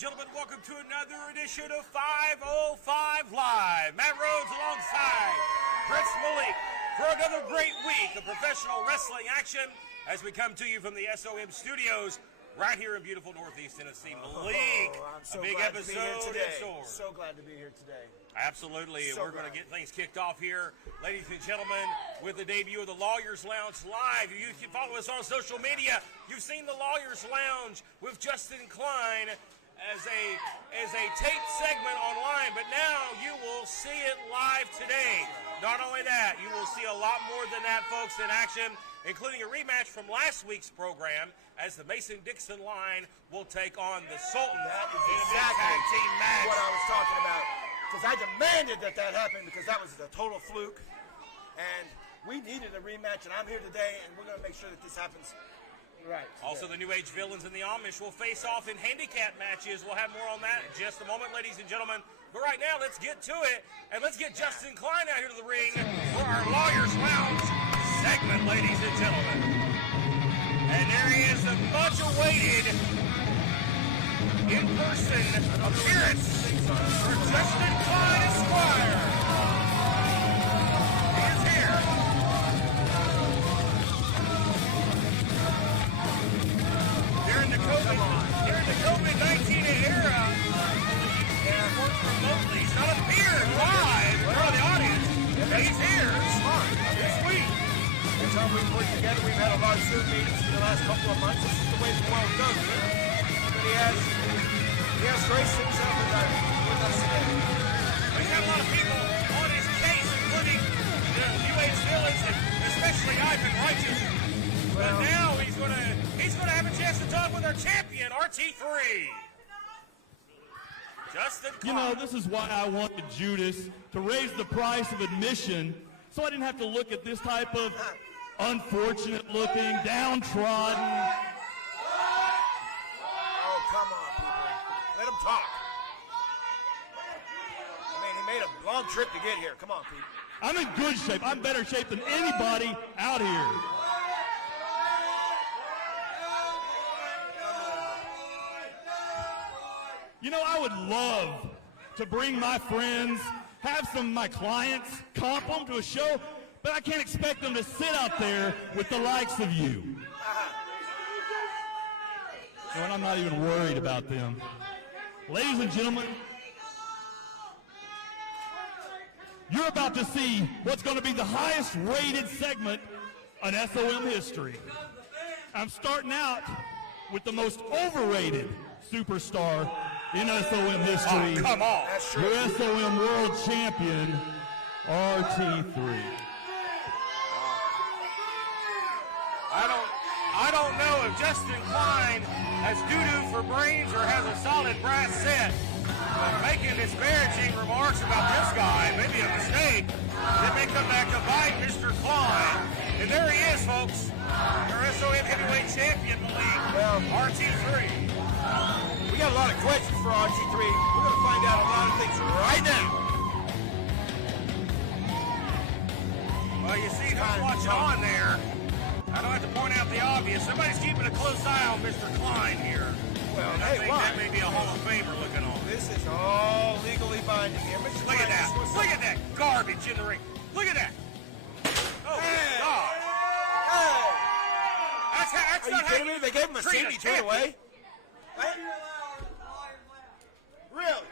gentlemen, welcome to another edition of 505 Live. Matt Rhodes alongside Chris Malik for another great week of professional wrestling action as we come to you from the SOM studios right here in beautiful Northeast Tennessee. Malik, I'm so a big glad episode to be here today. in store. So glad to be here today. Absolutely, So we're going to glad. get things kicked off here, ladies and gentlemen, with the debut of the Lawyers Lounge Live. You can follow us on social media. You've seen the Lawyers Lounge with Justin Klein as a taped segment online, but now you will see it live today. Not only that, you will see a lot more than that, folks, in action, including a rematch from last week's program as the Mason-Dixon line will take on the Sultans. That is in a exactly tag team match. what I was talking about. Because I demanded that happen because that was a total fluke. And we needed a rematch, and I'm here today, and we're going to make sure that this happens right. Also, the New Age Villains and the Amish will face off in handicap matches. We'll have more on that in just a moment, ladies and gentlemen. But right now, let's get to it, and let's get Justin Klein out here to the ring for our Lawyers Lounge segment, ladies and gentlemen. And there he is, a much-awaited in-person appearance for Justin Klein Esquire. He is here. During the COVID-19 era, he works remotely. He's not appeared live in front of the audience. He's here this week. That's how we work together. We've had a lot of Zoom meetings for the last couple of months. This is the way the world goes. But he has graced himself with us today. He's had a lot of people on his case, including the New Age Villains and especially Ivan Righteous. But now he's gonna have a chance to talk with our champion, RT3. Justin Klein. You know, this is why I wanted Judas to raise the price of admission so I didn't have to look at this type of unfortunate-looking, downtrodden. Oh, come on, people. Let him talk. I mean, he made a long trip to get here. Come on, Pete. I'm in good shape. I'm better shape than anybody out here. You know, I would love to bring my friends, have some of my clients, comp them to a show, but I can't expect them to sit out there with the likes of you. And I'm not even worried about them. Ladies and gentlemen, you're about to see what's going to be the highest rated segment in SOM history. I'm starting out with the most overrated superstar in SOM history. Oh, come on. That's true. Your SOM World Champion, RT3. I don't know if Justin Klein has doo-doo for brains or has a solid brass set. But making disparaging remarks about this guy may be a mistake. It may come back to bite Mr. Klein. And there he is, folks. Our SOM heavyweight champion in the league, RT3. We got a lot of questions for RT3. We're going to find out a lot of things right now. Well, you see who's watching on there. I don't have to point out the obvious. Somebody's keeping a close eye on Mr. Klein here. Well, And I hey, think why? that may be a Hall of Famer looking on. This is all legally binding here. Mr. Look at Klein, that. this was- Look at that garbage in the ring. Look at that. Oh, Hey. God. Hey! That's Are you not how kidding me? They gave him a treat seat. He threw it champion. away. Really?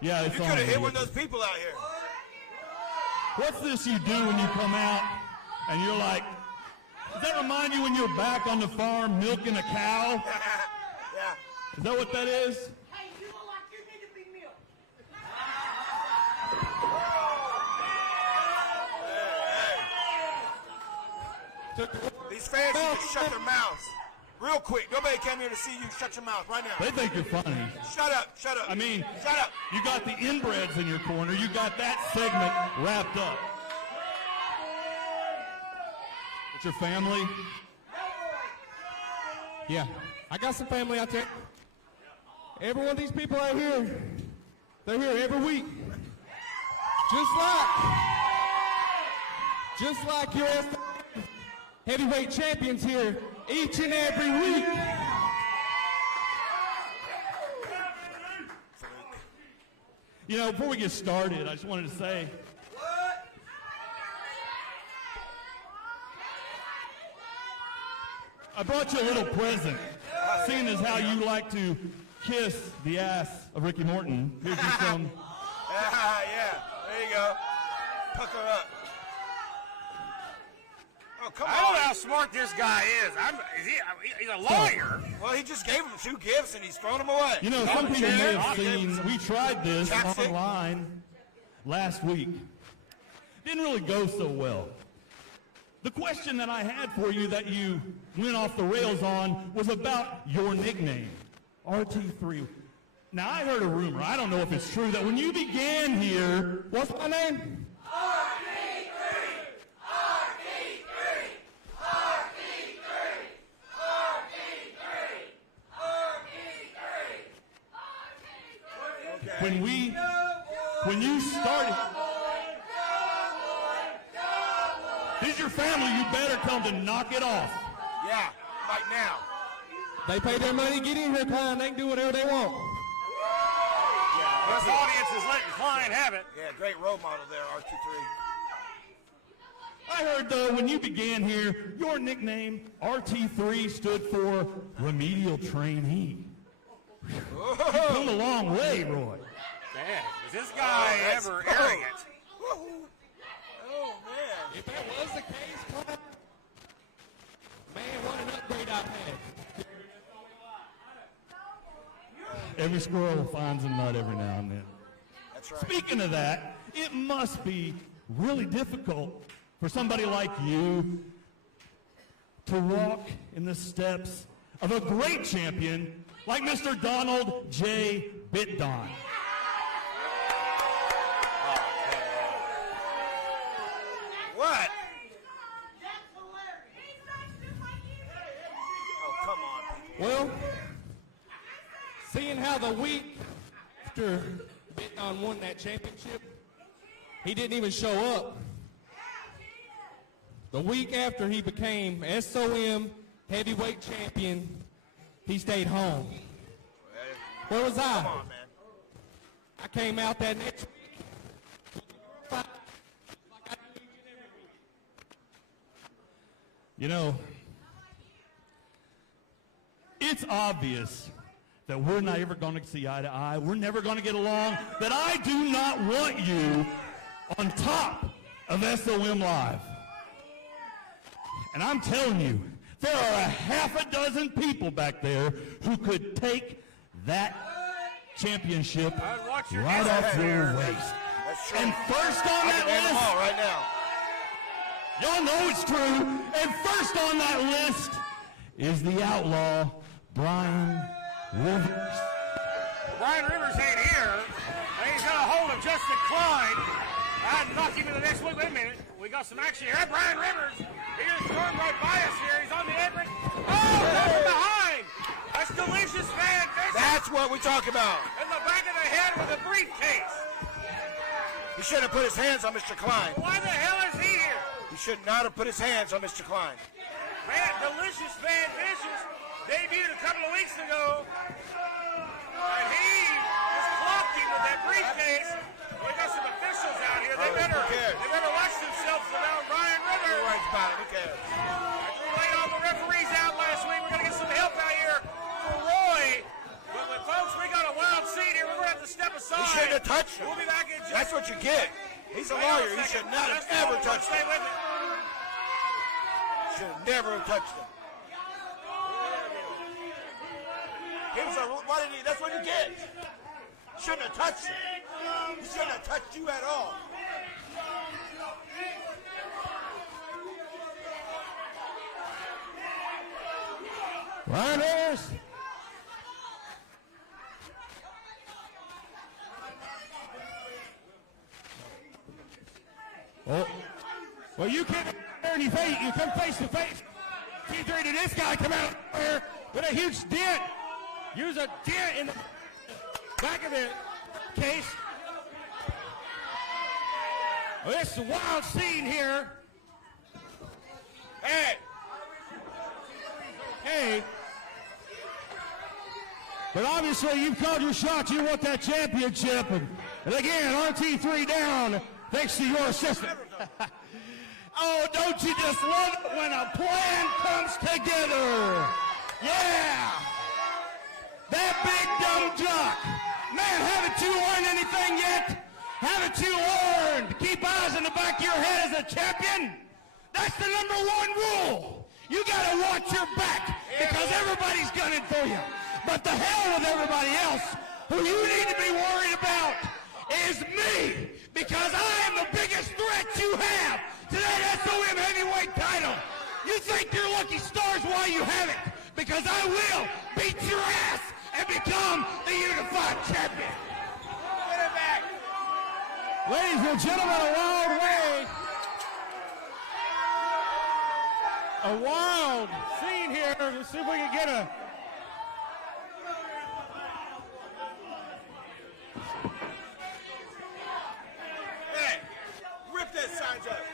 Yeah, it's You on. could have hit me. one of those people out here. What's this you do when you come out and you're like, does that remind you when you're back on the farm milking a cow? Yeah. Is that what that is? Hey, you look like you need to be milked. These fans need to shut their mouths. Real quick. Nobody came here to see you. Shut your mouth right now. They think you're funny. Shut up. Shut up. I mean, Shut up. you got the inbreds in your corner. You got that segment wrapped up. It's your family. Yeah, I got some family out there. Every one of these people out here, they're here every week. Just like your heavyweight champions here each and every week. You know, before we get started, I just wanted to say, I brought you a little present. Seeing as how you like to kiss the ass of Ricky Morton, here's you some. Yeah, there you go. Pucker up. Oh, come I don't know on. how smart this guy is. He's a lawyer. Well, he just gave him 2 gifts and he's thrown them away. You know, some people may have seen, we tried this online last week. Didn't really go so well. The question that I had for you that you went off the rails on was about your nickname, RT3. Now, I heard a rumor, I don't know if it's true, that when you began here, what's my name? When you started, this is your family, you better tell them to knock it off. Yeah, right now. They pay their money, get in here, Klein. They can do whatever they want. Yeah, This audience is letting Klein have it. yeah, great role model there, RT3. I heard, though, when you began here, your nickname, RT3, stood for Remedial Trainee. You've come a long way, Roy. Man, is this guy ever arrogant? Oh, man. If that was the case, Klein, man, what an upgrade I've had. Every squirrel finds a nut every now and then. That's right. Speaking of that, it must be really difficult for somebody like you to walk in the steps of a great champion like Mr. Donald J. Bitdon. What? Oh, come on, people. Well, seeing how the week after Bitdon won that championship, he didn't even show up. The week after he became SOM heavyweight champion, he stayed home. Where was I? Come on, man. I came out that next week. You know, it's obvious that we're never going to see eye to eye. We're never going to get along. That I do not want you on top of SOM Live. And I'm telling you, there are a half a dozen people back there who could take that championship Watch your right off your here. waist. That's true. And first on I that can name them list, all right now. y'all know it's true. And first on that list is the outlaw, Brian Rivers. Brian Rivers ain't here. And he's got a hold of Justin Klein. I'd knock him in the next week. Wait a minute. We got some action here. Brian Rivers. He just stormed right by us here. He's on the apron. Oh, from behind. That's delicious, man. That's what we talk about. In the back of the head with a briefcase. He shouldn't have put his hands on Mr. Klein. Why the hell is he here? He should not have put his hands on Mr. Klein. Man, delicious, man, vicious. Debuted a couple of weeks ago. And he just clocked him with that briefcase. We got some officials out here. They better watch themselves around Brian Rivers. Who writes about it? Who cares? We laid all the referees out last week. We're going to get some help out here for Roy. But folks, we got a wild scene here. We're going to have to step aside. He shouldn't have touched him. We'll be back in just That's what you get. He's a lawyer. He should not have ever touched Stay him. with me. Should have never have touched him. That's what you get. Shouldn't have touched him. He shouldn't have touched you at all. Brian Rivers. Oh. Well, you can't you come face to face. T3 to this guy come out here with a huge dent. Use a dent in the back of the case. Well, this is a wild scene here. Hey! But obviously, you've called your shot. You want that championship. And again, RT3 down thanks to your assistant. Oh, don't you just love it when a plan comes together? Yeah. That big dumb jock. Man, haven't you learned anything yet? Haven't you learned to keep eyes in the back of your head as a champion? That's the number one rule. You got to watch your back because everybody's gunning for you. But the hell with everybody else. Who you need to be worried about is me, because I am the biggest threat you have to that SOM heavyweight title. You think you're lucky stars while you have it, because I will beat your ass and become the unified champion. Get it back. Ladies and gentlemen, a wild scene here. Let's see if we can get a... Hey, rip that signs up.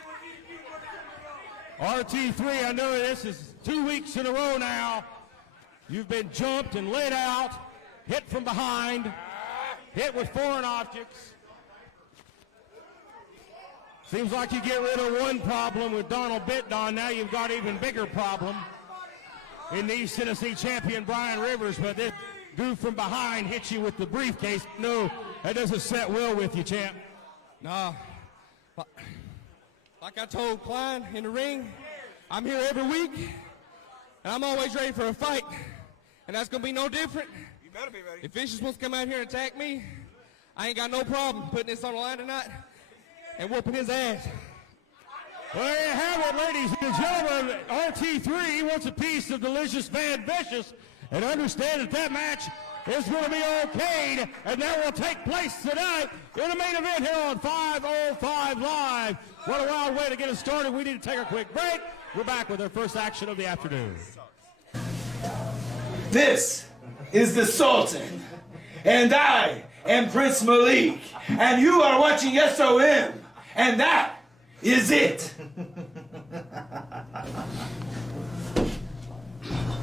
RT3, I know this is 2 weeks in a row now. You've been jumped and laid out, hit from behind, hit with foreign objects. Seems like you get rid of one problem with Donald Bittdon. Now you've got even bigger problem in the East Tennessee champion Brian Rivers, but this goof from behind hits you with the briefcase. No, that doesn't set well with you, champ. Nah, like I told Klein in the ring, I'm here every week, and I'm always ready for a fight, and that's going to be no different. You better be ready. If Vicious wants to come out here and attack me, I ain't got no problem putting this on the line tonight and whooping his ass. Well, there you have it, ladies and gentlemen. RT3 wants a piece of delicious Van Vicious, and understand that that match is going to be okayed, and that will take place tonight in the main event here on 505 Live. What a wild way to get us started. We need to take a quick break. We're back with our first action of the afternoon. This is the Sultan, and I am Prince Malik, and you are watching SOM, and that is it.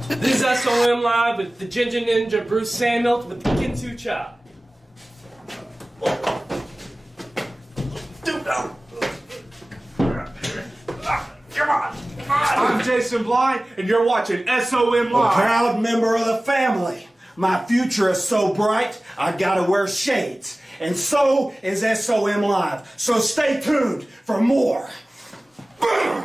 This is SOM Live with the Ginger Ninja Bruce Samuels with the Kinsu Chop. Come on. I'm Jason Blind, and you're watching SOM A Live. proud member of the family. My future is so bright, I gotta wear shades. And so is SOM Live. So stay tuned for more. Boom!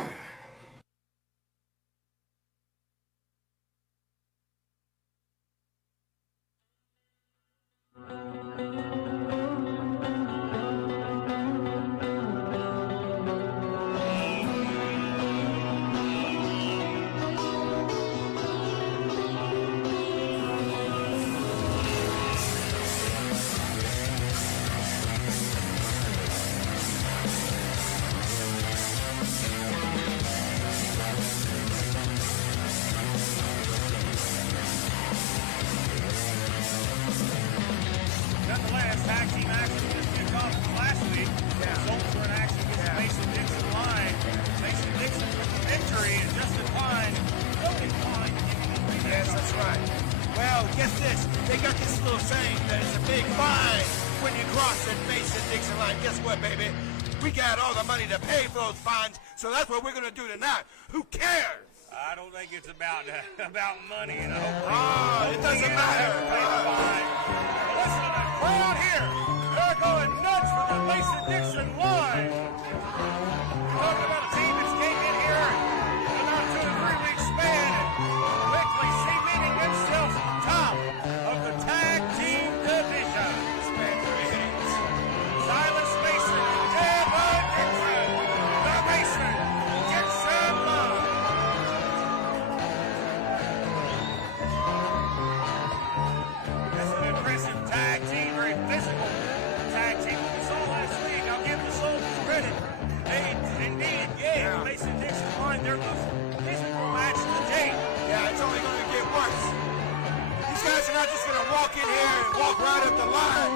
Nonetheless, tag team action just kicked off last week. Results were in action against Mason Dixon line. Mason Dixon with the victory, and Justin Klein, Logan Klein, Yes, that's right. Well, guess this. They got this little saying that it's a big fine when you cross that Mason-Dixon line. Guess what, baby? We got all the money to pay for those fines, so that's what we're going to do tonight. Who cares? I don't think it's about money, you know. It doesn't matter. Listen to that crowd here. They're going nuts for the Mason-Dixon line. Talking about a team that's came in here in about 2 to 3 weeks span and quickly cementing themselves at the top of the tag team division. Silas Mason and Devon Dixon. The Mason-Dixon line. That's an impressive tag team, very physical tag team we saw last week. I'll give the soldiers credit. They indeed gave the Mason-Dixon line their most physical match to date. Yeah, it's only going to get worse. These guys are not just going to walk in here and walk right up the line.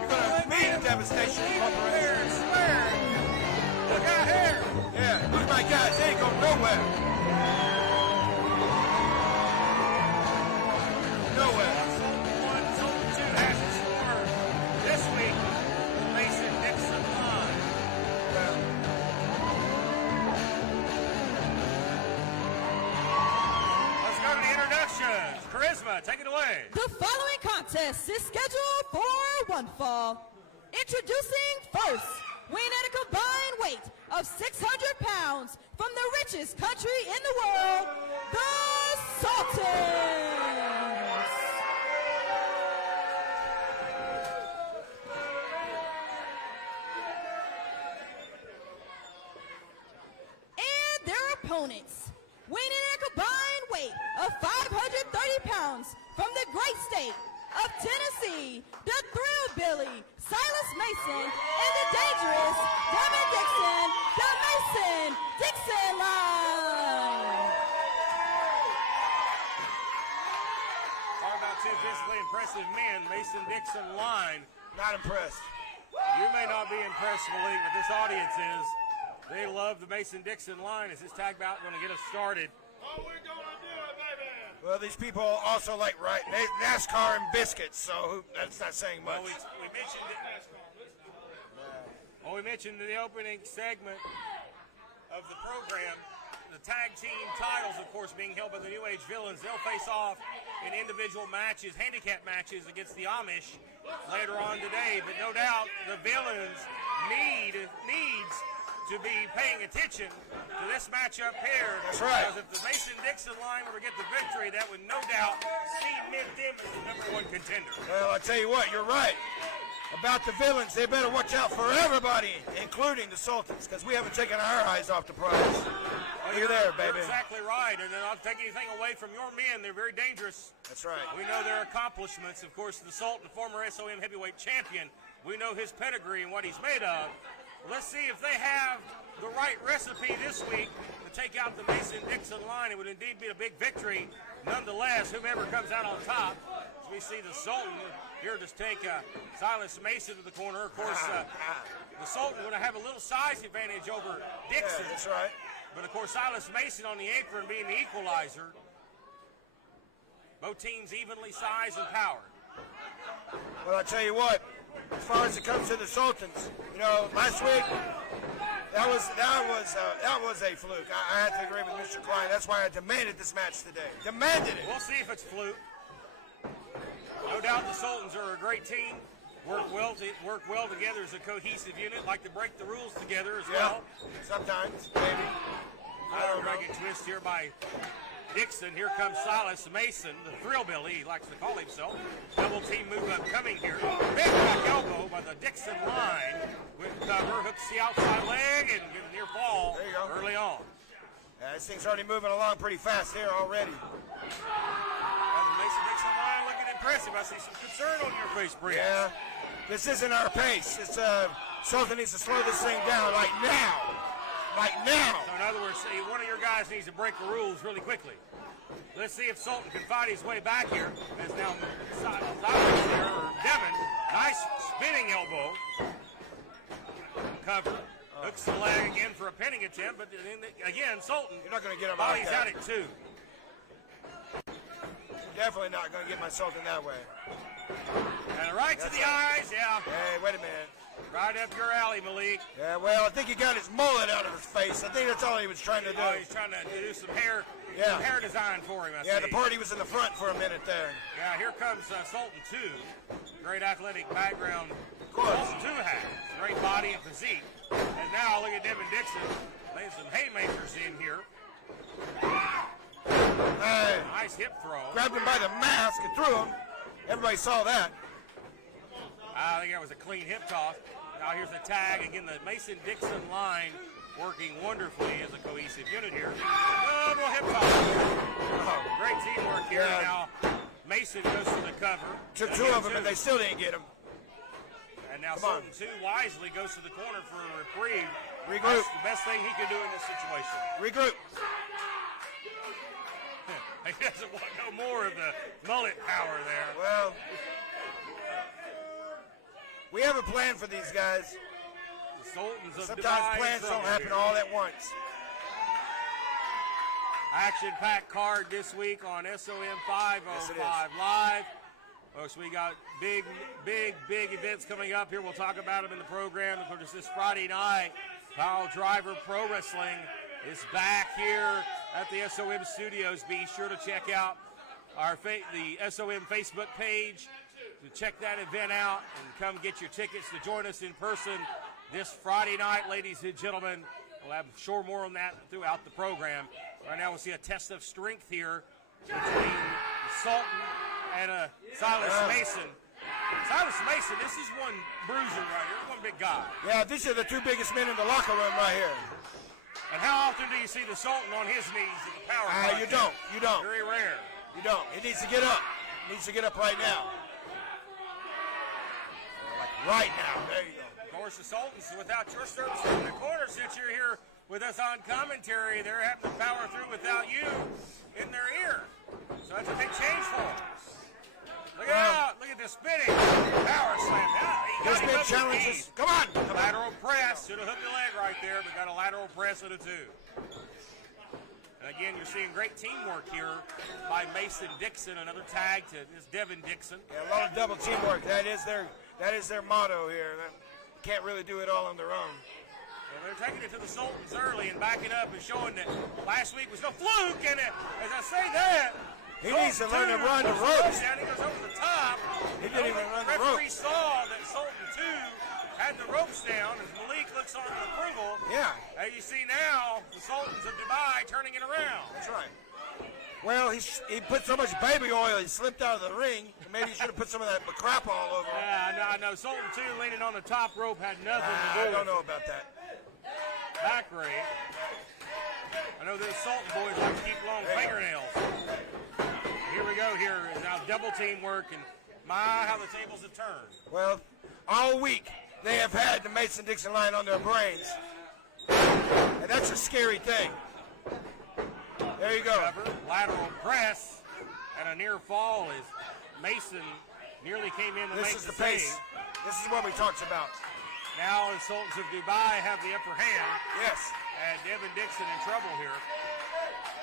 You're going to meet devastation incorporated. Swear. Look out here. Yeah, look at my guys. They ain't going nowhere. No take it away. The following contest is scheduled for one fall. Introducing first, weighing at a combined weight of 600 pounds from the richest country in the world, the Sultans. And their opponents, weighing in a combined weight of 530 pounds from the great state of Tennessee, the Thrill-Billy, Silas Mason, and the dangerous Devin Dixon, the Mason-Dixon line. Talk about two physically impressive men, Mason-Dixon line. Not impressed. You may not be impressed, Malik, but this audience is. They love the Mason-Dixon line. Is this tag bout going to get us started? Well, these people also like NASCAR and biscuits, so that's not saying much. Well, we mentioned it. Well, we mentioned in the opening segment of the program, the tag team titles, of course, being held by the New Age Villains. They'll face off in individual matches, handicap matches against the Amish later on today. But no doubt the Villains needs to be paying attention to this matchup here. That's right. Because if the Mason-Dixon line were to get the victory, that would no doubt cement them as the #1 contender. Well, I tell you what, you're right. About the Villains, they better watch out for everybody, including the Sultans, because we haven't taken our eyes off the prize. Well, You're there, baby. You're exactly right, and I'll take anything away from your men. They're very dangerous. That's right. We know their accomplishments. Of course, the Sultan, former SOM heavyweight champion, we know his pedigree and what he's made of. Let's see if they have the right recipe this week to take out the Mason-Dixon line. It would indeed be a big victory. Nonetheless, whomever comes out on top, as we see the Sultan here just take Silas Mason to the corner. Of course, the Sultan going to have a little size advantage over Dixon. Yeah, that's right. But, of course, Silas Mason on the apron being the equalizer. Both teams evenly sized and powered. Well, I tell you what, as far as it comes to the Sultans, you know, last week, that was a fluke. I have to agree with Mr. Klein. That's why I demanded this match today. Demanded it. We'll see if it's fluke. No doubt the Sultans are a great team. Work well together as a cohesive unit. Like to break the rules together as well. Sometimes, maybe. I don't know. Get twist here by Dixon. Here comes Silas Mason, the Thrill-Billy, he likes to call himself. Double team move up coming here. Big back elbow by the Dixon line with cover. Hooks the outside leg and get a near fall early on. This thing's already moving along pretty fast here already. The Mason-Dixon line looking impressive. I see some concern on your face, Brent. Yeah, this isn't our pace. It's Sultan needs to slow this thing down like now. Like now. So in other words, one of your guys needs to break the rules really quickly. Let's see if Sultan can fight his way back here. As now Silas there, or Devin, nice spinning elbow. Cover. Hooks the leg again for a pinning attempt, but again, Sultan. You're not going to get him out Body's at it too. Definitely not going to get my Sultan that way. And right to the eyes, yeah. Hey, wait a minute. Right up your alley, Malik. Yeah, well, I think he got his mullet out of his face. I think that's all he was trying to do. Oh, he's trying to do some hair design for him, I see. The party was in the front for a minute there. Yeah, here comes Sultan 2. Great athletic background. Of course. Sultan 2 has. Great body and physique. And now look at Devin Dixon laying some haymakers in here. Hey. Nice hip throw. Grabbed him by the mask and threw him. Everybody saw that. I think that was a clean hip toss. Now here's the tag. Again, the Mason-Dixon line working wonderfully as a cohesive unit here. Oh, no hip toss. Oh, great teamwork here. Yeah. Now Mason goes for the cover. Took two of them and they still didn't get him. And now Sultan 2 wisely goes to the corner for a reprieve. Regroup. That's the best thing he can do in this situation. Regroup. He doesn't want no more of the mullet power there. Well, we have a plan for these guys. The Sultans of Sometimes plans don't happen all at once. Action-packed card this week on SOM 505 Live. Folks, we got big events coming up here. We'll talk about them in the program. Of course, this Friday night, Kyle Driver Pro Wrestling is back here at the SOM studios. Be sure to check out the SOM Facebook page to check that event out and come get your tickets to join us in person this Friday night, ladies and gentlemen. We'll have sure more on that throughout the program. Right now we'll see a test of strength here between Sultan and Silas Mason. Silas Mason, this is one bruiser right here, one big guy. Yeah, these are the two biggest men in the locker room right here. And how often do you see the Sultan on his knees at the power podcast? You don't. Very rare. You don't. He needs to get up. He needs to get up right now. Like right now. There you go. Of course, the Sultans, without your service in the corner, since you're here with us on commentary, they're having to power through without you in their ear. So that's a big change for them. Look out. Look at this spinning. Power slam. There's been challenges. Come on. Lateral press. Should have hooked the leg right there, but got a lateral press of the two. And again, you're seeing great teamwork here by Mason Dixon. Another tag to this Devin Dixon. Yeah, a lot of double teamwork. That is their motto here. They can't really do it all on their own. Well, they're taking it to the Sultans early and backing up and showing that last week was no fluke. And as I say that, he needs to learn to run the ropes. Down, he goes over the top. He didn't even run the ropes. The referee saw that Sultan 2 had the ropes down as Malik looks on with approval. Yeah. As you see now, the Sultans of Dubai turning it around. That's right. Well, he put so much baby oil, he slipped out of the ring. Maybe he should have put some of that crap all over him. Yeah, I know. Sultan 2 leaning on the top rope had nothing to do with it. I don't know about that. Back rake. I know those Sultan boys like to keep long fingernails. Here we go. Here is now double teamwork, and my, how the tables have turned. Well, all week they have had the Mason-Dixon line on their brains, and that's a scary thing. There you go. Cover, lateral press, and a near fall as Mason nearly came in to make This is the the pace. save. This is what we talked about. Now the Sultans of Dubai have the upper hand. Yes. And Devin Dixon in trouble here.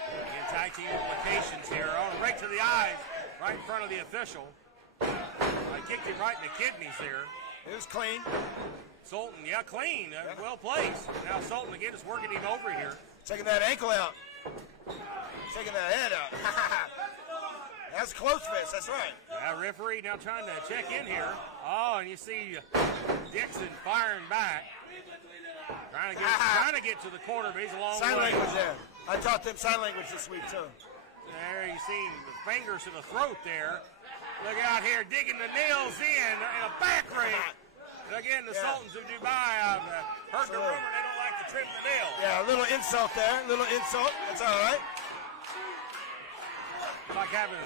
Again, tag team implications here. Oh, right to the eyes, right in front of the official. I kicked him right in the kidneys there. It was clean. Sultan, yeah, clean, well placed. Now Sultan again is working him over here. Taking that ankle out. Taking that head out. That's close fist, that's right. Yeah, referee now trying to check in here. Oh, and you see Dixon firing back. Trying to get to the corner, but he's a long sign way. Language there. I taught them sign language this week, too. There you see the fingers to the throat there. Look out here, digging the nails in a back rake. And again, the Sultans of Dubai, I've heard the rumor they don't like to trim the nails. Yeah, a little insult there, a little insult. That's all right. It's like having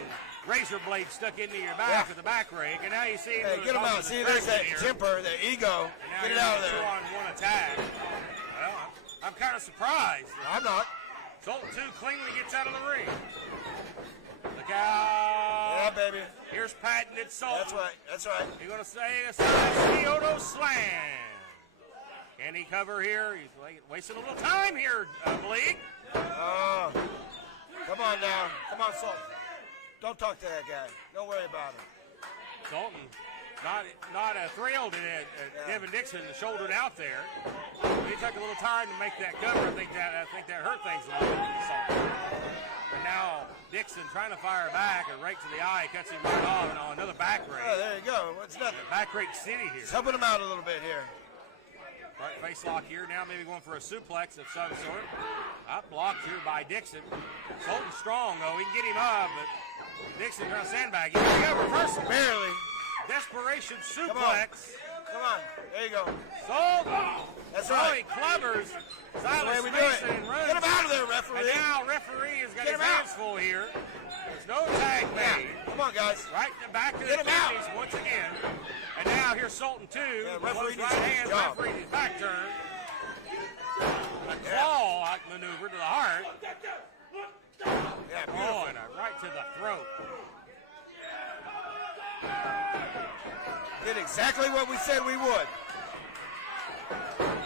razor blades stuck into your back with the back rake, and now you see get them out. See, there's that temper, that ego. Get it out of there. 2-on-1 attack. Well, I'm kind of surprised. I'm not. Sultan 2 cleanly gets out of the ring. Look out. Yeah, baby. Here's patented Sultan. That's right. That's right. You're going to say a Kyoto slam. Can he cover here? He's wasting a little time here, Blake. Oh. Come on now. Come on, Sultan. Don't talk to that guy. Don't worry about him. Sultan, not thrilled at Devin Dixon shouldered out there. He took a little time to make that cover. I think that hurt things a little bit for Sultan. And now Dixon trying to fire back, a rake to the eye, cuts him right off, and another back rake. Oh, there you go. What's nothing? Back rake city here. It's helping him out a little bit here. Right face lock here. Now maybe going for a suplex of some sort. Up blocked here by Dixon. Sultan's strong though. He can get him up, but Dixon trying to sandbag. Here we go. Reversal. Barely. Desperation suplex. Come on. There you go. Sultan. That's right. He clubbers Silas we do Mason it. and runs. Get him out of there, referee. And now referee has got Get his him out. hands full here. There's no tag made. Come on, guys. Right in the back of the Get him out. kidneys once again. And now here's Sultan 2. Referee Close needs right to do his hands. job. Referee his back turn. A claw maneuver to the heart. Yeah, beautiful. Oh, and a right to the throat. Did exactly what we said we would.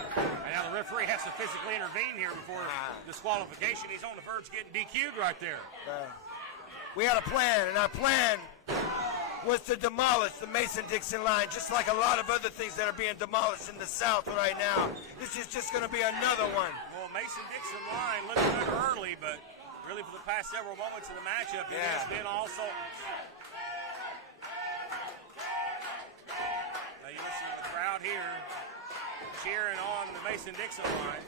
And now the referee has to physically intervene here before disqualification. He's on the verge of getting DQ'd right there. We had a plan, and our plan was to demolish the Mason-Dixon line, just like a lot of other things that are being demolished in the South right now. This is just going to be another one. Well, Mason-Dixon line looked good early, but really for the past several moments of the matchup. It Yeah. has been also. Now you listen to the crowd here cheering on the Mason-Dixon line.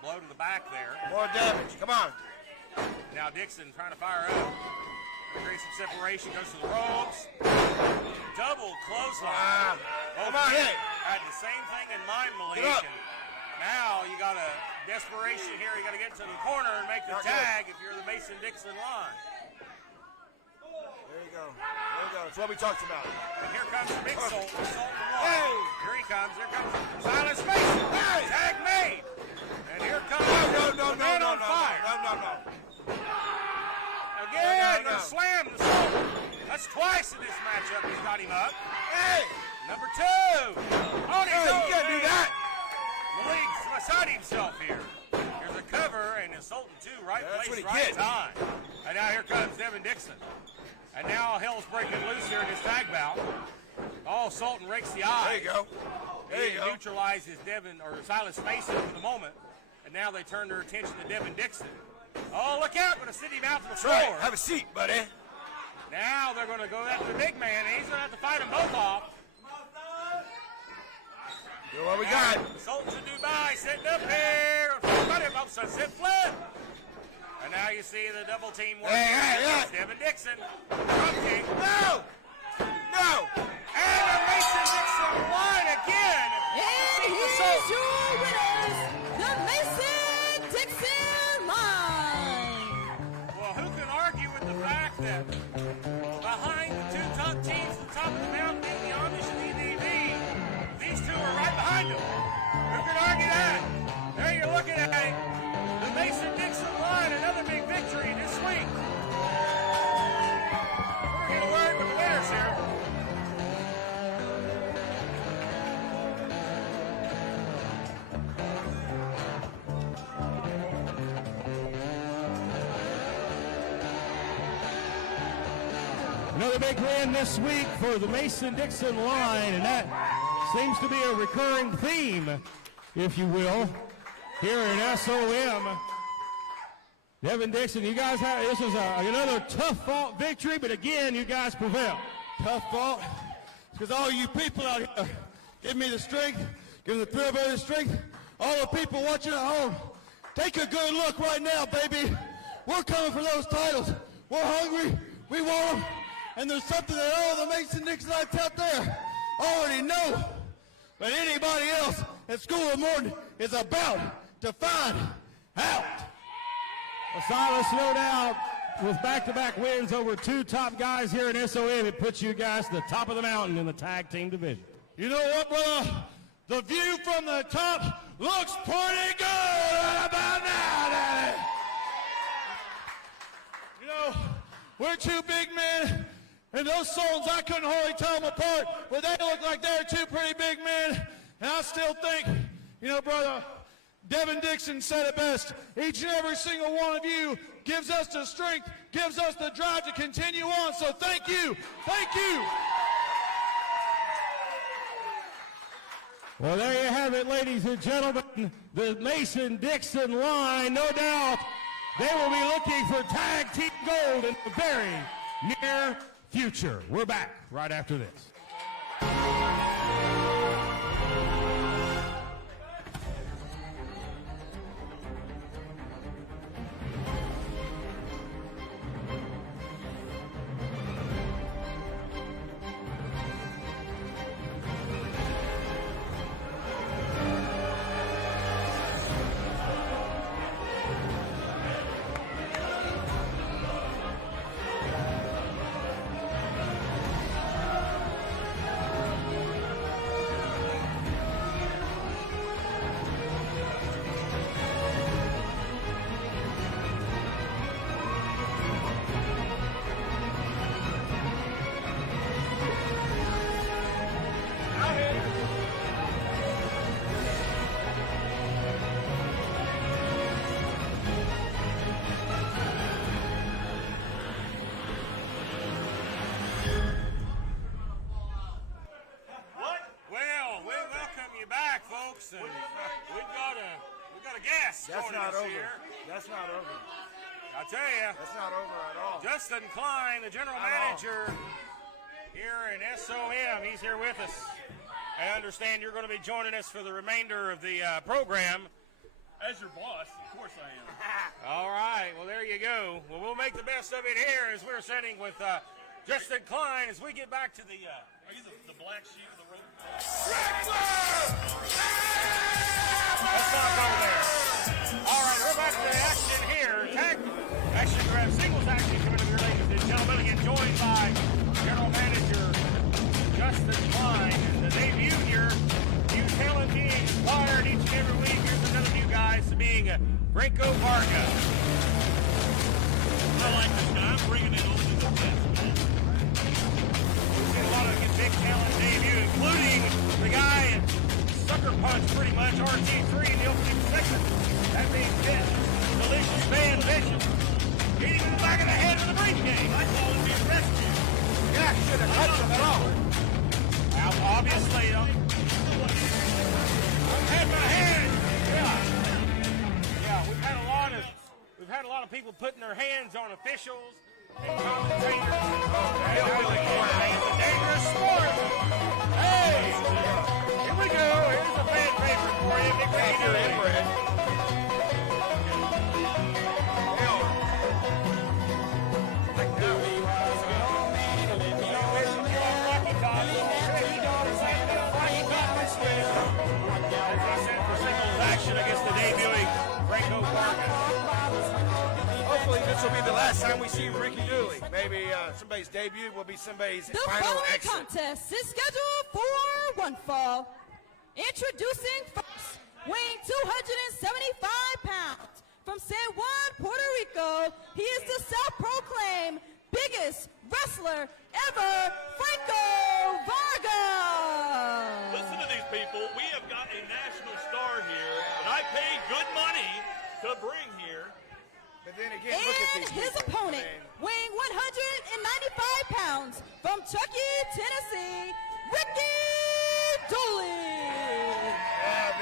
Blow to the back there. More damage. Come on. Now Dixon trying to fire up. Create some separation, goes to the ropes. Double clothesline. Come on, hey. Had the same thing in mind, Malik. Get up. And now you got a desperation here. You got to get to the corner and make the Not tag if you're the Mason-Dixon line. There you go. There you go. That's what we talked about. And here comes Big Soul. Hey. Here he comes. Here comes Silas Mason. Hey. Tag made. And here comes No, the man on fire. No. Again, No. gonna slam the Soul. That's twice in this matchup he's got him up. Hey. Number 2. On his Hey, own, you can't do man. that. Malik's beside himself here. Here's a cover and insulting 2. Right That's what place, he right did. time. And now here comes Devin Dixon. And now hell's breaking loose here in this tag bout. Oh, Sultan rakes the eye. There you go. There He you go. neutralizes Devin or Silas Mason for the moment. And now they turn their attention to Devin Dixon. Oh, look out. Going to sit him out to the That's floor. right. Have a seat, buddy. Now they're going to go after the big man, and he's going to have to fight them both off. Do what we got. Sultans of Dubai sitting up here. Everybody up sunset flip. And now you see the double team working. Hey. Devin Dixon. Drop kick. No. And the Mason-Dixon line again. And here's your winners, the Mason-Dixon line. Well, who can argue with the fact that behind the 2 top teams, the top of the mountain being the Amish and the EDV, these 2 are right behind them. Who can argue that? There you're looking at it. The Mason-Dixon line, another big victory this week. We're going to word with the winners here. Another big win this week for the Mason-Dixon line, and that seems to be a recurring theme, if you will, here in SOM. Devin Dixon, you guys have, this is another tough-fought victory, but again, you guys prevail. Tough fought. Because all you people out here give me the strength, give the Thrill Bear the strength. All the people watching at home, take a good look right now, baby. We're coming for those titles. We're hungry. We want them. And there's something that all the Mason-Dixonites out there already know. But anybody else at School of Morton is about to find out. Well, Silas, no doubt, with back-to-back wins over 2 top guys here in SOM, it puts you guys to the top of the mountain in the tag team division. You know what, brother? The view from the top looks pretty good right about now, Daddy. You know, we're 2 big men, and those Sultans, I couldn't hardly tell them apart, but they look like they're 2 pretty big men. And I still think, you know, brother, Devin Dixon said it best. Each and every single one of you gives us the strength, gives us the drive to continue on. So thank you. Thank you. Well, there you have it, ladies and gentlemen. The Mason-Dixon line, no doubt, they will be looking for tag team gold in the very near future. We're back right after this. guest That's joining not us over. here. That's not over. I tell you, That's not over at all. Justin Klein, the general Not at all. manager here in SOM. He's here with us. I understand you're going to be joining us for the remainder of the program. As your boss, of course I am. All right, well, there you go. Well, we'll make the best of it here as we're sitting with Justin Klein as we get back to the... Are you the black sheep of the road? Let's not go there. All right, we're back to the action here. Action, we have singles action coming to your ladies and gentlemen. Again, joined by General Manager Justin Klein. And the debut here, new talent being acquired each and every week. Here's another new guy, being Franco Varga. I like this guy. I'm bringing it over to the best. We've seen a lot of big talent debut, including the guy at Sucker Punch, pretty much, RT3 in the opening segment. That being Fish, Delicious Man Vision. Hit him in the back of the head with a brief game. I call him being rescued. Yeah, should have touched him at all. Now, obviously, I've had my hand. Yeah, we've had a lot of people putting their hands on officials and commentators. It's a dangerous sport. Hey, here we go. Here's a fan favorite for you, Nick Ray. Action against the debuting Franco Varga. Hopefully this will be the last time we see Ricky Dooley. Maybe somebody's debut will be somebody's The final following exit. contest is scheduled for one fall. Introducing first, weighing 275 pounds, from San Juan, Puerto Rico, he is the self-proclaimed biggest wrestler ever, Franco Varga. Listen to these people. We have got a national star here that I paid good money to bring here. But then again, look at And these his people. opponent, weighing 195 pounds, from Chuckey, Tennessee, Ricky Dooley.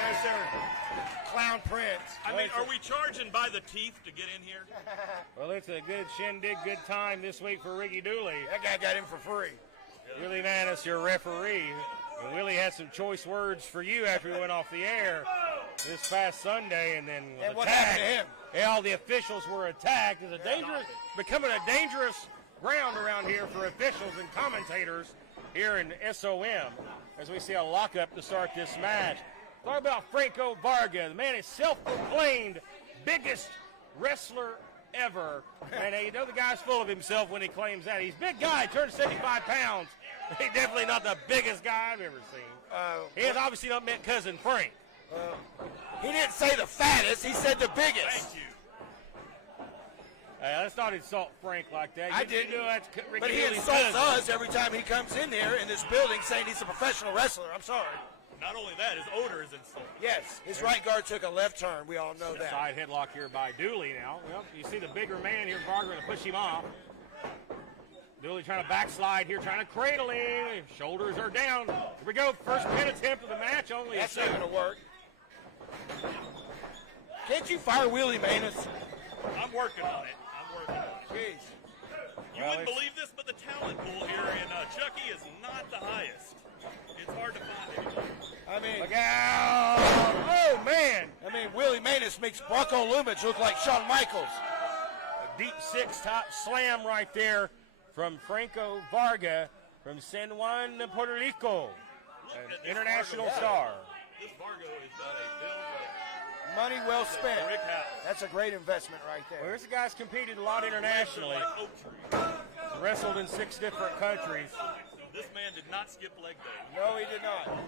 There's their clown prince. I mean, are we charging by the teeth to get in here? Well, it's a good shindig, good time this week for Ricky Dooley. That guy got in for free. Willie Manis, your referee. And Willie had some choice words for you after we went off the air this past Sunday, and then was And what attacked. happened to him? Yeah, all the officials were attacked. It's becoming a dangerous ground around here for officials and commentators here in SOM as we see a lockup to start this match. Talk about Franco Varga. The man is self-proclaimed biggest wrestler ever. And you know the guy's full of himself when he claims that. He's a big guy, turned 75 pounds. He's definitely not the biggest guy I've ever seen. He has obviously not met Cousin Frank. He didn't say the fattest, he said the biggest. Thank you. Let's not insult Frank like that. I You didn't. know that's Ricky But he Dooley's insults cousin. us every time he comes in here in this building saying he's a professional wrestler. I'm sorry. Not only that, his odor is insulting. Yes, his right guard took a left turn. We all know that. Side headlock here by Dooley now. Well, you see the bigger man here, Varga, going to push him off. Dooley trying to backslide here, trying to cradle him. Shoulders are down. Here we go. First pin attempt of the match. Only That's a not second. going to work. Can't you fire Willie Manus? I'm working on it. I'm working on it. Jeez. You wouldn't believe this, but the talent pool here in Chuckey is not the highest. It's hard to find anymore. I mean, Look out. Oh, man. Willie Manus makes Bronco Lumage look like Shawn Michaels. A deep six-top slam right there from Franco Varga from San Juan, Puerto Rico. An international star. This Vargo has got a build like Money well spent. Rick House. That's a great investment right Well, there. this guy's competed a lot internationally. Like oak tree. Wrestled in 6 different countries. This man did not skip leg day. No, he did not.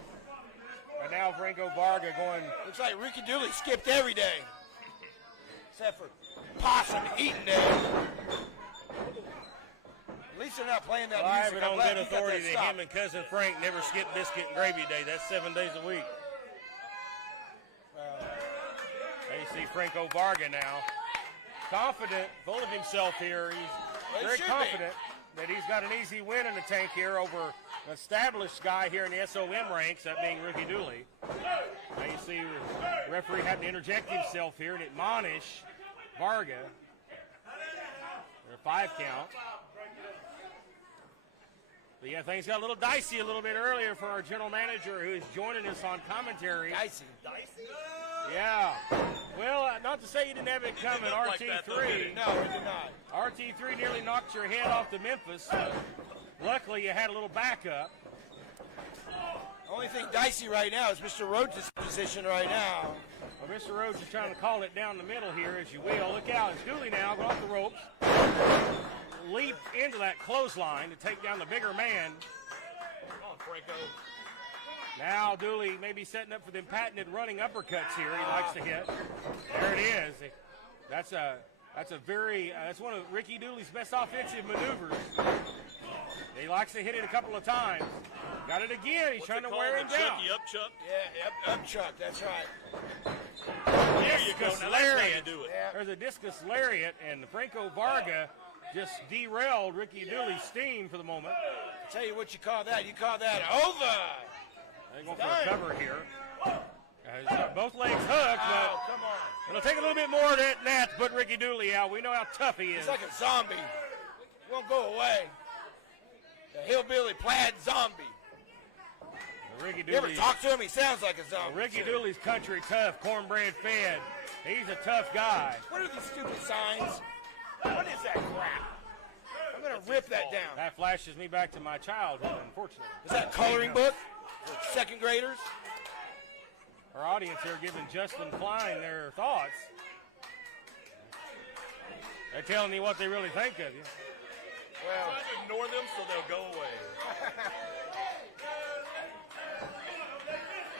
And now Franco Varga going. Looks like Ricky Dooley skipped every day. Except for possum eating day. At least they're not playing that Well, I music. have it I'm on glad good you got authority that that stopped. him and Cousin Frank never skip biscuit and gravy day. That's 7 days a week. There you see Franco Varga now. Confident, full of himself here. He's Well, he very should be. confident that he's got an easy win in the tank here over An established guy here in the SOM ranks, that being Ricky Dooley. Now you see the referee having to interject himself here and admonish Varga. A 5 count. But yeah, things got a little dicey a little bit earlier for our general manager who is joining us on commentary. Dicey. Yeah. Well, not to say you didn't have it coming, RT3. No, we did not. RT3 nearly knocked your head off the Memphis. Luckily, you had a little backup. Only thing dicey right now is Mr. Rhodes' position right now. Well, Mr. Rhodes is trying to call it down the middle here, as you will. Look out. It's Dooley now going off the ropes. Leap into that clothesline to take down the bigger man. Come on, Franco. Now Dooley may be setting up for them patented running uppercuts here. He likes to hit. There it is. That's one of Ricky Dooley's best offensive maneuvers. He likes to hit it a couple of times. Got it again. He's trying to wear him down. Chucky, up chuck? Yeah, up chuck. That's right. There you go. Now that's how you do it. Yeah. There's a discus lariat, and Franco Varga just derailed Ricky Dooley's steam for the moment. Tell you what you call that. You call that over. They're going for a cover here. He's got both legs hooked, but come on. it'll take a little bit more than that to put Ricky Dooley out. We know how tough he is. It's like a zombie. He won't go away. The hillbilly plaid zombie. Ricky You ever Dooley, talk to him? He sounds like a zombie. Ricky Dooley's country tough, cornbread fed. He's a tough guy. What are these stupid signs? What is that crap? I'm going to rip that down. That flashes me back to my childhood, unfortunately. Is that a coloring book for second graders? Our audience here giving Justin Klein their thoughts. They're telling you what they really think of you. Well, Try to ignore them so they'll go away.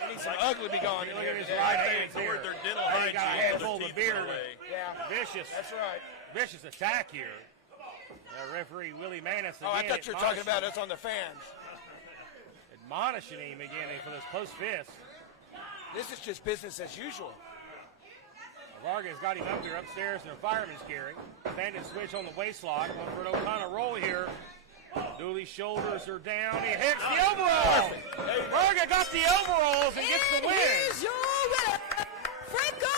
I need some ugly be gone in Look here at his today. right They hand ignored here. their dental Oh, he got a hygiene, handful their of the teeth went beard. away. Yeah, Vicious. that's right. Vicious attack here. Referee Willie Manis again. Oh, I thought you were talking about us on the fans. Admonishing him again for this close fist. This is just business as usual. Varga's got him up here upstairs in a fireman's carry. Bandit switch on the waistlock. Going for an O'Connor roll here. Dooley's shoulders are down. He hits the overall. Varga got the overalls and gets the win. Here's your winner, Franco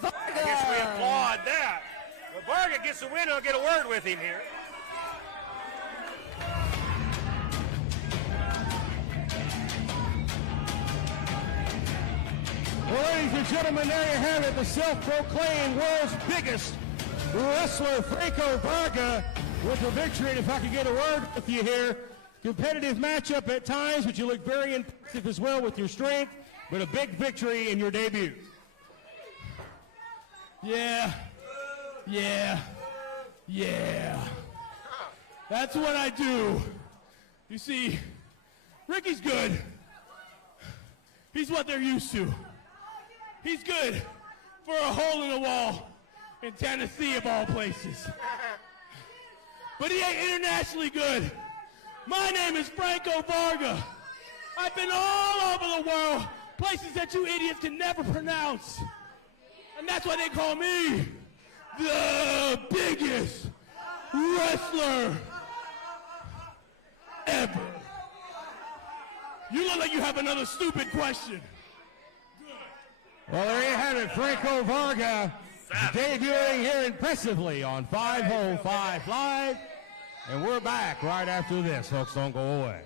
Varga. I guess we applaud that. But Varga gets the win. He'll get a word with him here. Well, ladies and gentlemen, there you have it. The self-proclaimed world's biggest wrestler, Franco Varga, with the victory. And if I could get a word with you here, competitive matchup at times, but you look very impressive as well with your strength, but a big victory in your debut. Yeah. That's what I do. You see, Ricky's good. He's what they're used to. He's good for a hole in the wall in Tennessee, of all places. But he ain't internationally good. My name is Franco Varga. I've been all over the world, places that you idiots can never pronounce. And that's why they call me the biggest wrestler ever. You look like you have another stupid question. Well, there you have it, Franco Varga debuting here impressively on 505 Live. And we're back right after this. Folks, don't go away.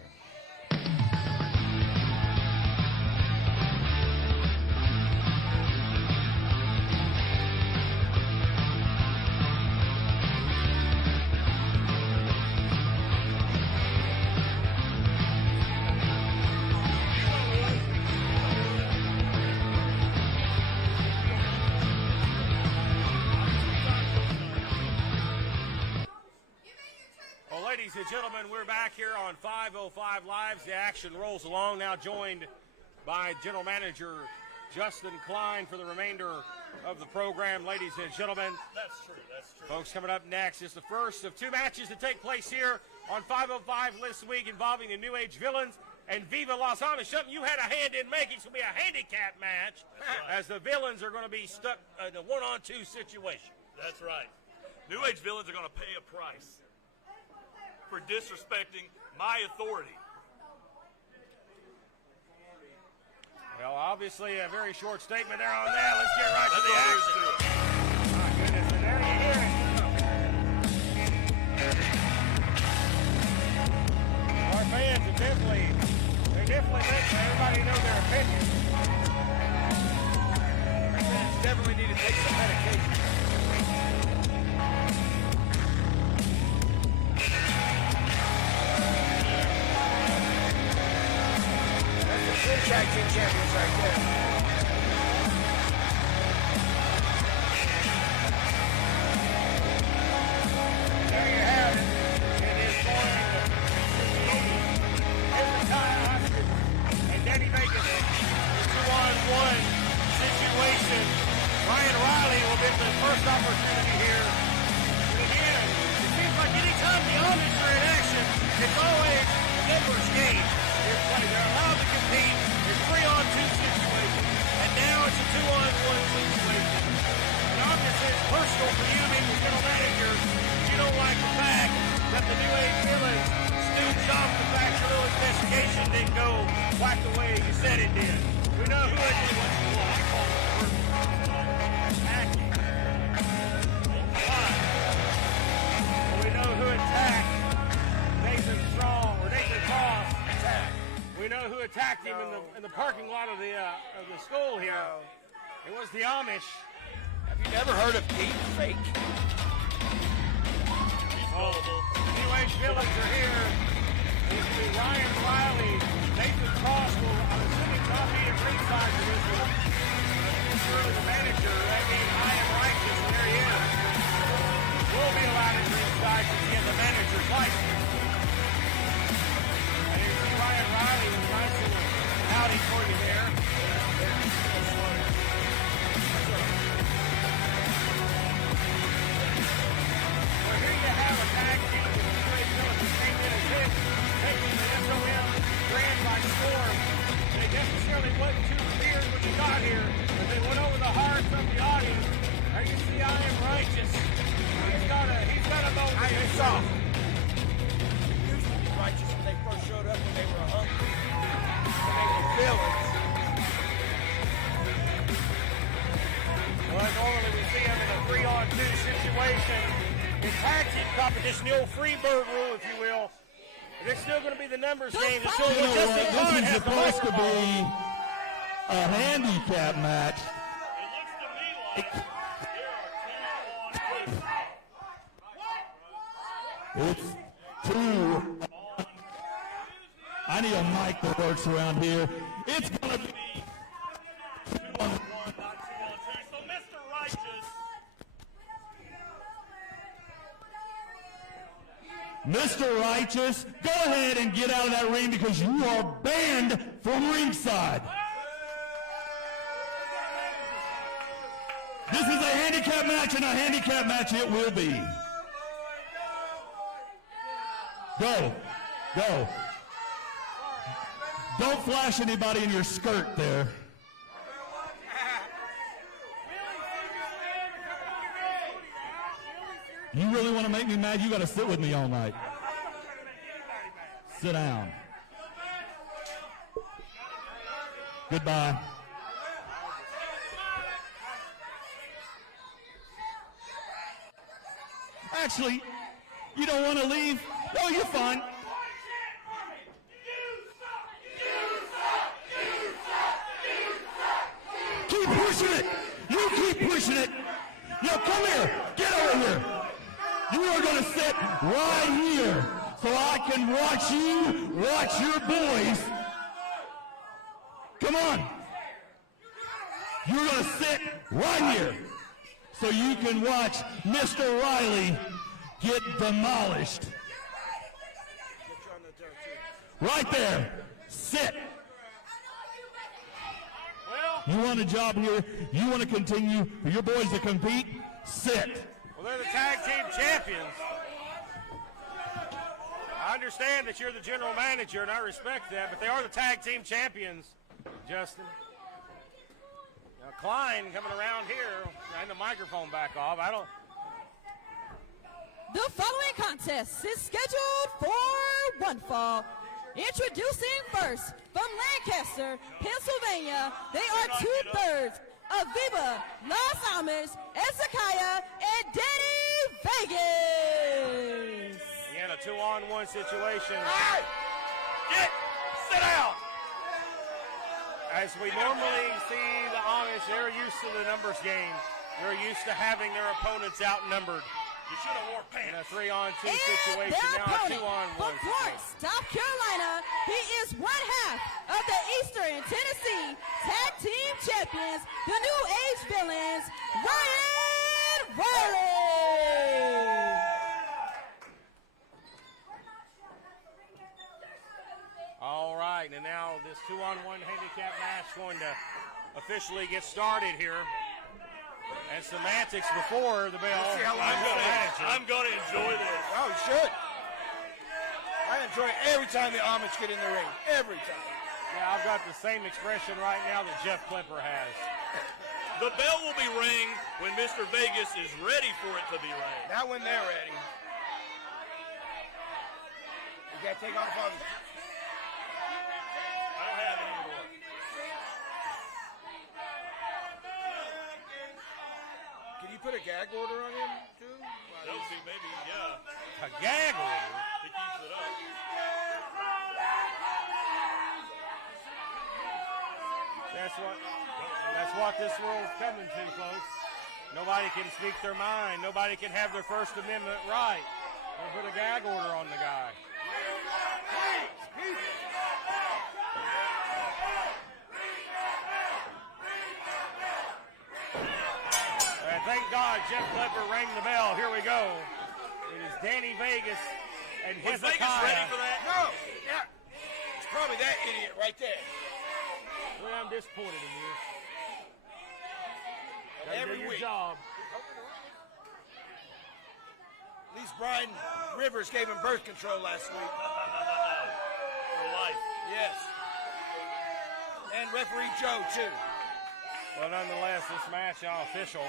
Ladies and gentlemen, we're back here on 505 Live. The action rolls along, now joined by General Manager Justin Klein for the remainder of the program. Ladies and gentlemen, That's true. folks, coming up next is the first of two matches to take place here on 505 this week involving the New Age Villains and Viva Las Almas. Something you had a hand in making. It's going to be a handicap match as the Villains are going to be stuck in a one-on-two situation. That's right. New Age villains are going to pay a price for disrespecting my authority Well, obviously a very short statement there on that. Let's get right to the action. My goodness, and there you hear it. Our fans are definitely making everybody know their opinion. Our fans definitely need to take some medication. That's the good tag team champions right there. There you have it. It is going every time. And Danny Vegas, the 2-on-1 situation. Ryan Riley will get the first opportunity here. And again, it seems like anytime the Amish are in action, it's always a numbers game. They're allowed to compete. It's 3-on-2 situation. And now it's a 2-on-1 situation. And obviously it's personal for you being the general manager. You don't like the fact that the New Age Village stooped off the fact your little investigation didn't go quite the way you said it did. We know who it is. I call it attacking. We know who attacked Nathan Strong or Nathan Cross attacked. We know who attacked him in the parking lot of the school here. It was the Amish. Have you never heard of deep fake? Well, New Age Village are here. It's going to be Ryan Riley. Nathan Cross will, I'm assuming, not be at ringside for this one. It's really the manager. That means I am righteous, and there he is. Will be allowed at ringside to get the manager's license. And you see Ryan Riley with a nice little howdy for you there. Well, here you have a tag team with the New Age Village that came in and hit, taking the SOM brand by storm. They necessarily wasn't too feared when you got here, but they went over the hearts of the audience. There you see I am righteous. He's got a moment. I am soft. Used to be righteous when they first showed up when they were hungry. When they were villains. Well, normally we see him in a 3-on-2 situation. In tag team competition, the old Freebird rule, if you will. And it's still going to be the numbers game. It's still You know just what? Klein This is has the supposed to microphone. be a handicap match. It's 2. I need a mic that works around here. It's going to be 2-on-1. So Mr. Righteous, Mr. Righteous, go ahead and get out of that ring because you are banned from ringside. This is a handicap match, and a handicap match it will be. Go. Go. Don't flash anybody in your skirt there. You really want to make me mad? You got to sit with me all night. Sit down. Goodbye. Actually, you don't want to leave? No, you're fine. Keep pushing it. You keep pushing it. Yo, come here. Get over here. You are going to sit right here so I can watch you watch your boys. Come on. You're going to sit right here so you can watch Mr. Riley get demolished. Right there. Sit. You want a job here? You want to continue for your boys to compete? Sit. Well, they're the tag team champions. I understand that you're the general manager, and I respect that, but they are the tag team champions, Justin. Now, Klein coming around here, and the microphone back off. The following contest is scheduled for one fall. Introducing first, from Lancaster, Pennsylvania, they are 2/3 of Viva, Los Alamos, Ezekiah, and Danny Vegas. Again, a 2-on-1 situation. Hey! Sit down! As we normally see the Amish, they're used to the numbers game. They're used to having their opponents outnumbered. You should have wore In a pants. 3-on-2 And situation, their now a opponent 2-on-1 from Florence, South Carolina, he is one half of the Eastern Tennessee Tag Team Champions, the New Age Villains, Ryan Riley. All right, and now this 2-on-1 handicap match going to officially get started here. And semantics before the bell. See how long I'm going to enjoy this. Oh, you should. I enjoy every time the Amish get in the ring. Every time. Yeah, I've got the same expression right now that Jeff Klemper has. The bell will be ring when Mr. Vegas is ready for it to be rang. Not when they're ready. You got to take off all the... I don't have it anymore. Can you put a gag order on him, too? No, see, maybe, yeah. A gag order. He keeps it up. That's what this world's coming to, folks. Nobody can speak their mind. Nobody can have their First Amendment right. Or put a gag order on the guy. Thank God Jeff Klemper rang the bell. Here we go. It is Danny Vegas and Was Hezekiah. Vegas ready for that? No! Yeah. It's probably that idiot right there. Well, I'm disappointed in you. Gotta Every do your week. job. At least Brian Rivers gave him birth control last week. For life. Yes. And referee Joe, too. Well, nonetheless, this match now official.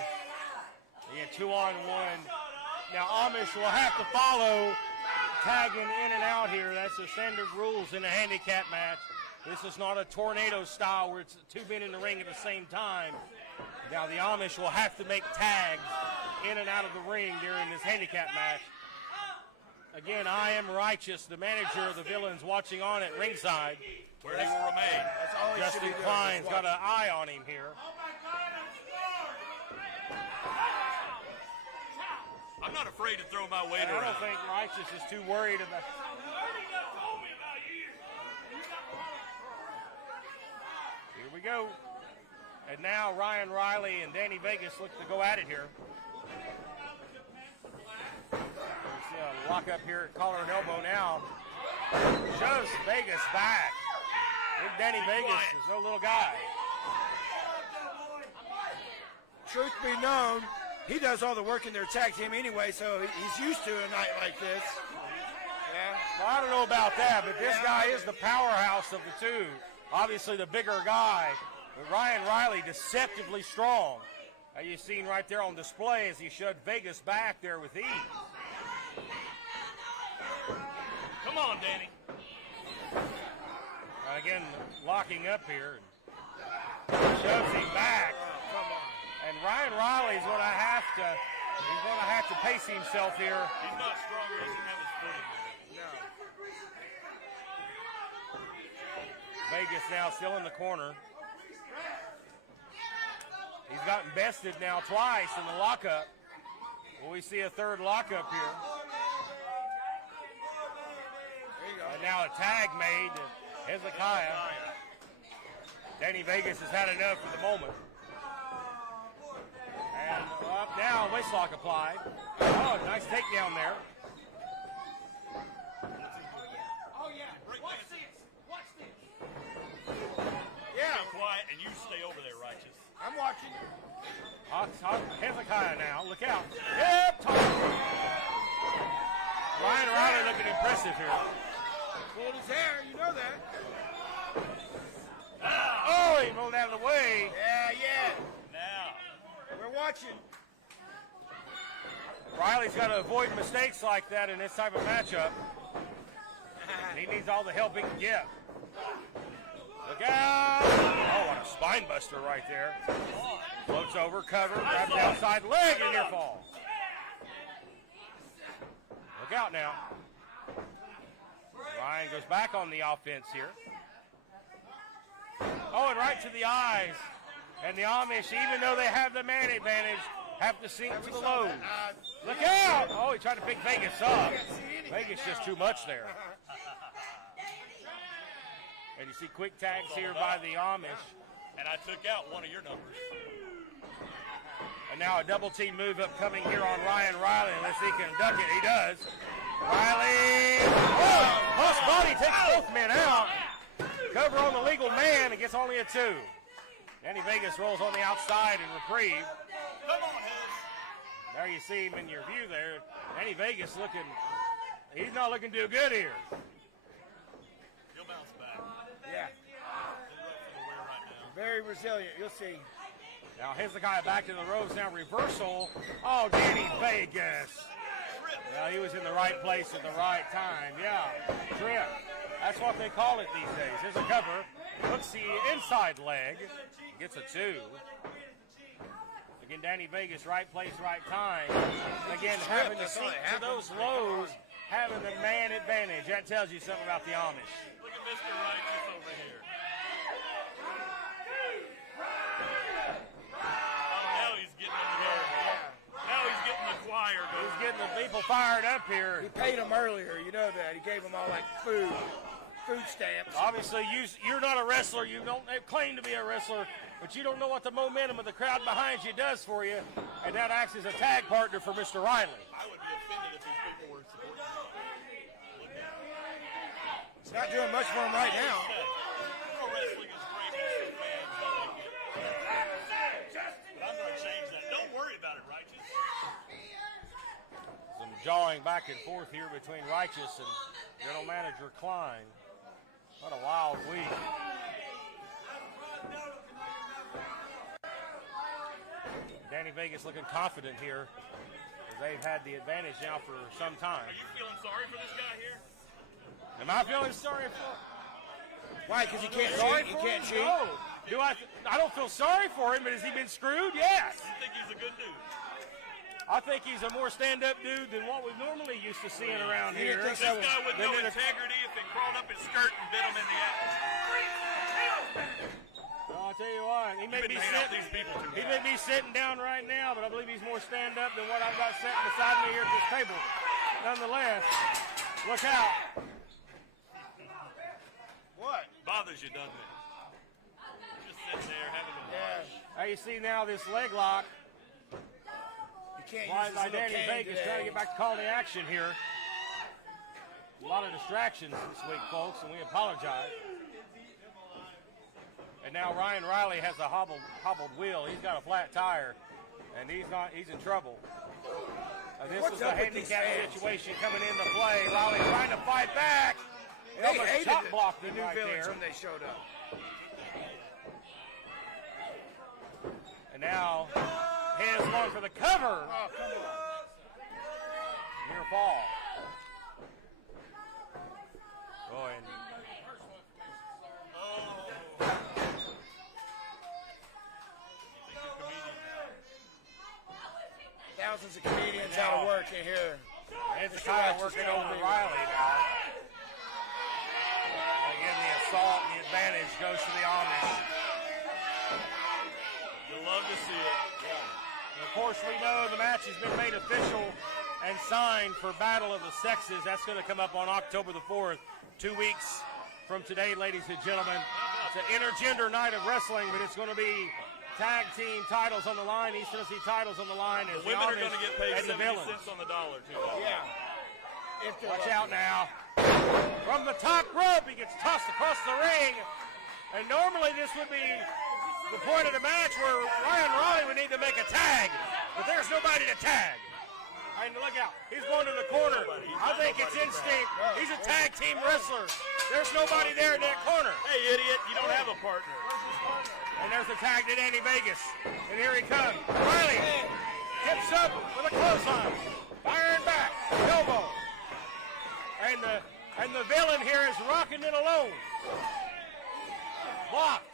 Again, 2-on-1. Now, Amish will have to follow tagging in and out here. That's the standard rules in a handicap match. This is not a tornado style where it's two men in the ring at the same time. Now, the Amish will have to make tags in and out of the ring during this handicap match. Again, I am Righteous, the manager of the Villains, watching on at ringside. Where he will remain. That's all he should Justin be doing. Klein's Just got watch. an eye on him here. I'm not afraid to throw my weight And I around. don't think Righteous is too worried about. Here we go. And now Ryan Riley and Danny Vegas look to go at it here. See a lock up here at collar and elbow now. Shoves Vegas back. Big Danny Vegas is no little guy. Truth be known, he does all the work in their tag team anyway, so he's used to a night like this. Yeah. Well, I don't know about that, but this guy is the powerhouse of the two. Obviously the bigger guy, but Ryan Riley deceptively strong. You've seen right there on display as he shoved Vegas back there with ease. Come on, Danny. Again, locking up here. Shoves him back. And Ryan Riley's going to have to pace himself here. He's not strong. He doesn't have his footing. No. Vegas now still in the corner. He's gotten bested now twice in the lockup. Will we see a third lockup here? There you go. And now a tag made to Hezekiah. Danny Vegas has had enough for the moment. And up now, waistlock applied. Oh, nice takedown there. Oh, yeah. Watch this. Watch this. Yeah, Be quiet and you stay over there, Righteous. I'm watching. Hezekiah now, look out. Yep, Ryan Riley looking impressive here. Pulled his hair, you know that. Oh, he rolled out of the way. Yeah. Now. We're watching. Riley's got to avoid mistakes like that in this type of matchup. And He needs all the help he can get. Look out! Oh, what a spine buster right there. Floats over, cover, grabs the outside leg, and near fall. Look out now. Ryan goes back on the offense here. Oh, and right to the eyes. And the Amish, even though they have the man advantage, have to sink to the lows. Look out! Oh, he tried to pick Vegas up. Vegas just too much there. And you see quick tags here by the Amish. And I took out one of your numbers. And now a double team move up coming here on Ryan Riley. Unless he can duck it. He does. Riley. Oh! Cross body takes both men out. Cover on the legal man and gets only a 2. Danny Vegas rolls on the outside and reprieve. Come on, Hez. There you see him in your view there. Danny Vegas looking, he's not looking too good here. He'll bounce back. Yeah. Very resilient. You'll see. Now Hezekiah back to the ropes. Now reversal. Oh, Danny Vegas. Well, he was in the right place at the right time. Yeah, trip. That's what they call it these days. Here's a cover. Hooks the inside leg. Gets a 2. Again, Danny Vegas, right place, right time. Again, having to sink to those lows, having the man advantage. That tells you something about the Amish. Look at Mr. Righteous over here. Now he's getting in there. Now he's getting the choir going. He's getting the people fired up here. He paid them earlier. You know that. He gave them all like food stamps. Obviously, you're not a wrestler. You don't claim to be a wrestler, but you don't know what the momentum of the crowd behind you does for you, and that acts as a tag partner for Mr. Riley. I would be offended if these people were supporting me. It's not doing much for him right now. Pro wrestling is great for fans. But I'm going to change that. Don't worry about it, Righteous. Some jawing back and forth here between Righteous and general manager Klein. What a wild week. Danny Vegas looking confident here as they've had the advantage now for some time. Are you feeling sorry for this guy here? Am I feeling sorry for him? Why? Because he can't cheat? He can't cheat? No. Do I don't feel sorry for him, but has he been screwed? Yes. You think he's a good dude? I think he's a more stand-up dude than what we normally used to seeing around here. This guy with no integrity, if it crawled up his skirt and bit him in the ass. Well, I'll tell you what, he may be sitting down right now, but I believe he's more stand-up than what I've got sitting beside me here at this table. Nonetheless, look out. What? Bothers you, doesn't it? Just sitting there having a watch. Now you see now this leg lock. Can't Applied use by his little Danny cane Vegas today. trying to get back to calling the action here. A lot of distractions this week, folks, and we apologize. And now Ryan Riley has a hobbled wheel. He's got a flat tire, and he's in trouble. This was a handicap situation coming into play. Riley trying to fight back. They almost chop blocked the him New right Village there. when they showed up. And now Hez going for the cover. Oh, come on. Near fall. Oh, and Thousands of comedians out of work in here. It's kind of working over Riley now. Again, the assault and the advantage goes to the Amish. You'll love to see it. And of course, we know the match has been made official and signed for Battle of the Sexes. That's going to come up on October the 4th, 2 weeks from today, ladies and gentlemen. It's an intergender night of wrestling, but it's going to be tag team titles on the line, East Tennessee titles on the line. The women are going to get paid and the 70 villains. cents on the dollar, too. Yeah. Watch out now. From the top rope, he gets tossed across the ring. And normally this would be the point of the match where Ryan Riley would need to make a tag. But there's nobody to tag. I mean, look out. He's going to the corner. I think it's instinct. He's a tag team wrestler. There's nobody there in that corner. Hey, idiot, you don't have a partner. And there's the tag to Danny Vegas. And here he comes. Riley tips up with a clothesline. Firing back. Elbow. And the And the villain here is rocking it alone. Blocked.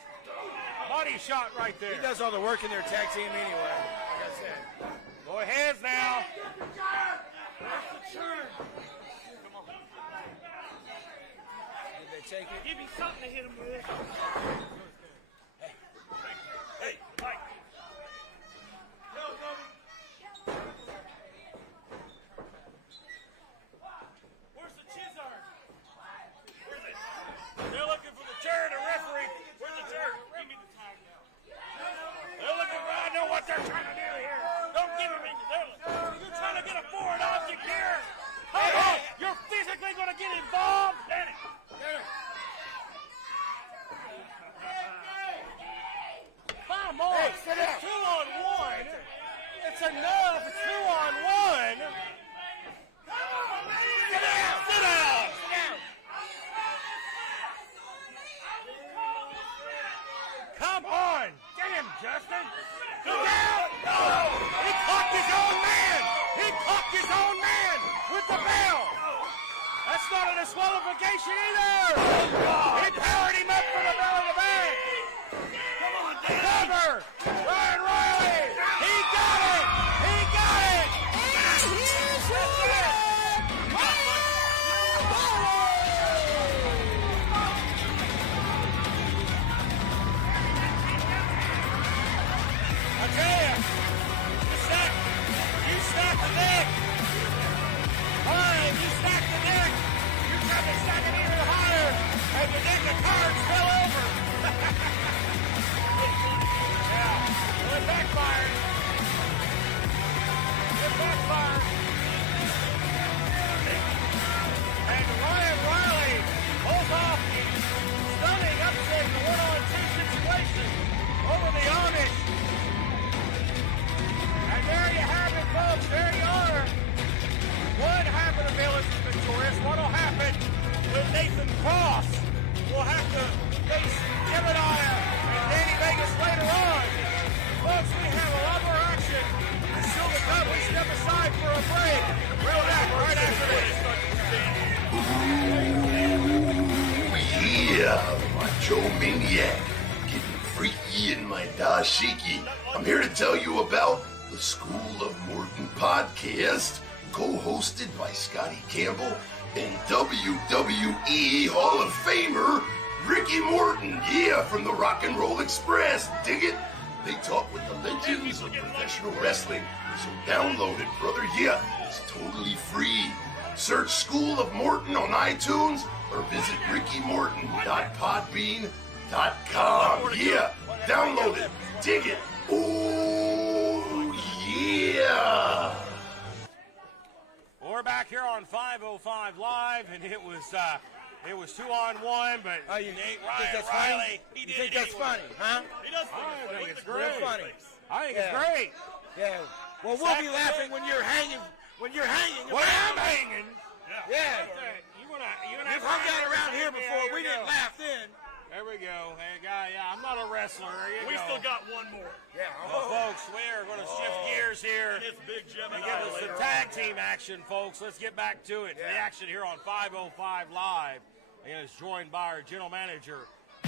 Body shot right there. He does all the work in their tag team anyway, like I said. Go ahead now. Did they take it? Give me something to hit him with. Hey, Mike. Where's the chisar? Where's it? They're looking for the chair and the referee. Where's the chair? Give me the tag now. They're looking for, I know what they're trying to do here. Don't give them anything. You're trying to get a foreign object here. Come on. You're physically going to get involved. Danny. Come on. Hey, sit down. It's 2-on-1. It's enough. It's 2-on-1. Sit down! Sit down. Sit down! Come on. Get him, Justin. Go down. No. He clocked his own man. He clocked his own man with the bell. That's not a disqualification either. He powered him up for the bell in the back. Come on, Danny. Cover. Ryan Riley. He got it. He got it. And here's your winner, Ryan I tell you, you stack the deck. Fine, you stack the deck. You tried to stack it even higher, and the deck of cards fell over. Yeah, well, it backfired. It backfired. And Ryan Riley pulls off the stunning upset in the 1-on-2 situation over the Amish. And there you have it, folks. There you are. One half of the village is victorious. What will happen with Nathan Cross? We'll have to face Jebediah and Danny Vegas later on. Folks, we have a lot more action. And still to come. We step aside for a break. We'll back right after this. Yeah, Macho Maniac, getting freaky in my dashiki. I'm here to tell you about the School of Morton podcast, co-hosted by Scotty Campbell and WWE Hall of Famer Ricky Morton. Yeah, from the Rock and Roll Express. Dig it? They talk with the legends of professional wrestling. So download it, brother. Yeah, it's totally free. Search School of Morton on iTunes or visit rickymorton.podbean.com. Yeah, download it. Dig it. Oh, yeah. We're back here on 505 Live, and it was 2-on-1, but Oh, you Nate think that's Riley, funny? he You did think it that's anyway. funny, huh? He does I think it's Real great. funny. I think Yeah. it's great. Yeah. Well, we'll be laughing when you're hanging. When you're hanging. When I'm hanging. Yeah. You You've hung out around here before. We didn't laugh then. There we go. Hey, guy, yeah, I'm not a wrestler. There you We go. still got one more. Yeah. Well, folks, we are going to shift gears here. And it's Big Jim And and give I us some later tag team action, folks. Let's get back to it. The Yeah. action here on 505 Live. And it's joined by our general manager,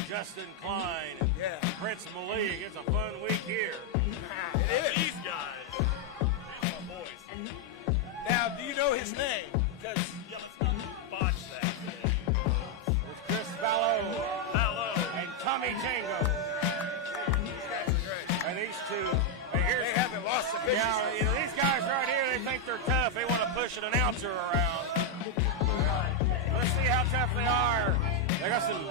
Justin Klein. Yeah. Prince Malik. It's a fun week here. It is. These guys, these are my boys. Now, do you know his name? Because Yeah, let's not botch that. It's Chris Vallow Hello. and Tommy Tango. these guys are great. And these two. And here's, They haven't lost the business. now, you know, these guys right here, they think they're tough. They want to push an announcer around. Let's see how tough they are. They got some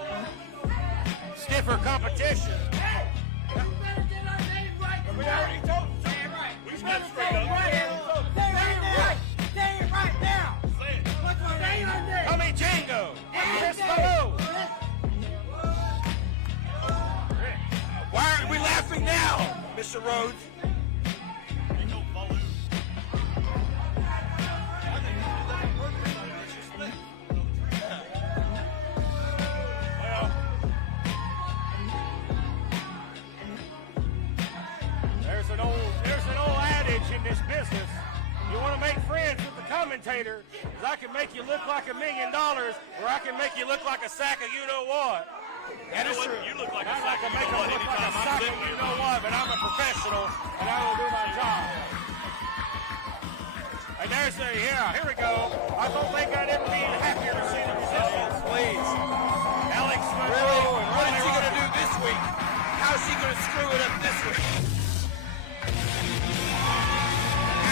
stiffer competition. We already told them. Say it right. We got straight up. Tommy Tango. Chris Vallow. Why aren't we laughing now, Mr. Rhodes? Ain't no balloon. Well, there's an old adage in this business. commentator is I can make you look like $1 million, or I can make you look like a sack of you-know-what. That is true. You look like a I sack can of make them you-know-what look like a anytime I'm sack of sitting with you. you-know-what, but I'm a professional, and I will do my job. And there's the, here we go. I don't think I'd ever be happier to see the Resistance. Please. Alex Monroe Really? and What is Ronnie she going to Rocket. do this week? How is she going to screw it up this week?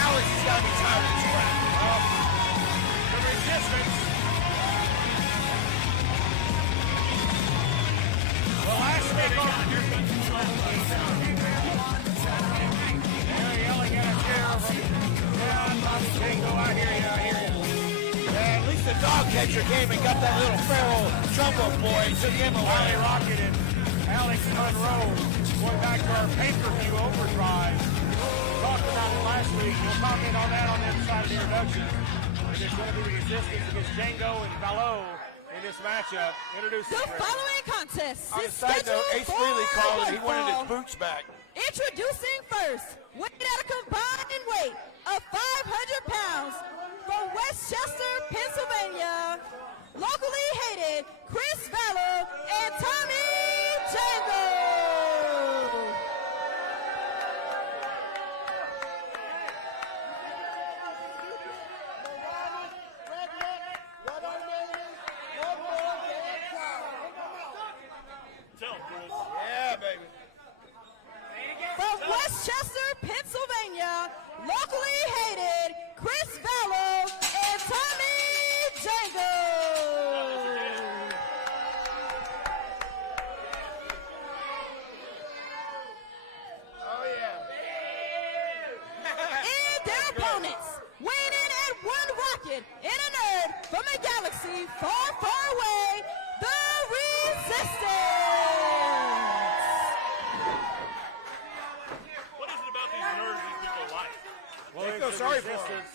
Alex has got to be tired of this crap. The Resistance. Well, last week on they're yelling at a chair over. Yeah, Tommy Tango, I hear you, I hear you. Yeah, at least the dog catcher came and got that little feral jumbo boy and took him Ronnie away. Rocket and Alex Monroe going back to our pay-per-view overdrive. Talked about it last week. We'll comment on that on the other side of the introduction. And there's going to be the Resistance against Django and Balo in this matchup. Introduce The following contest On a is side note, scheduled Ace for Frehley called it. He one wanted his fall. boots back. Introducing first, weighing at a combined weight of 500 pounds from Westchester, Pennsylvania, locally hated Chris Valor and Tommy Django. Tell him, Chris. Yeah, baby. From Westchester, Pennsylvania, locally hated Chris Vallo and Tommy Django. Oh, yeah. And their opponents, weighing in at one rocket and a nerd from a galaxy far, far away, the Resistance. What is it about these nerds these people like? Well, They it's feel the sorry for him. Resistance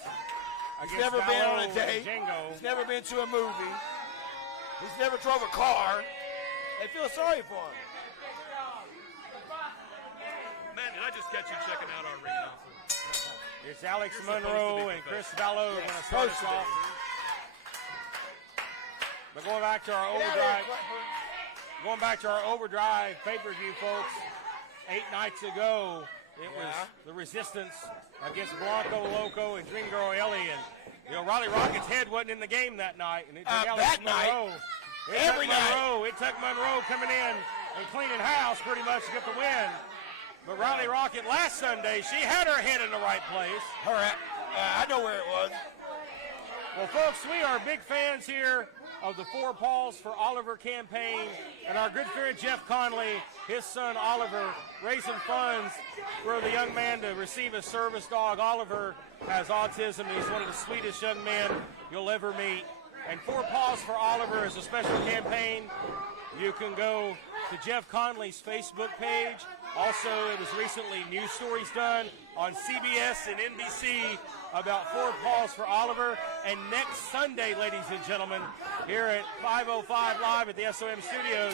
He's against never been on Balo a date. and Django. He's never been to a movie. He's never drove a car. They feel sorry for him. Matt, did I just catch you checking out our ring announcer? It's Alex You're supposed to Monroe be and Chris professional. Vallo going to start us supposed to off. But going back to our Get out of overdrive, here, Clipper. going back to our overdrive pay-per-view, folks. 8 nights ago, it was the Resistance against Blanco Loco and Dream Girl Ellie, and Riley Rocket's head wasn't in the game that night, and it took Alex that night, Monroe. every night. It took Monroe coming in and cleaning house pretty much to get the win. But Riley Rocket last Sunday, she had her head in the right place. I know where it was. Well, folks, we are big fans here of the Four Paws for Oliver campaign, and our good friend Jeff Conley, his son Oliver, raising funds for the young man to receive a service dog. Oliver has autism, and he's one of the sweetest young men you'll ever meet. And Four Paws for Oliver is a special campaign. You can go to Jeff Conley's Facebook page. Also, it was recently news stories done on CBS and NBC about Four Paws for Oliver. And next Sunday, ladies and gentlemen, here at 505 Live at the SOM Studios,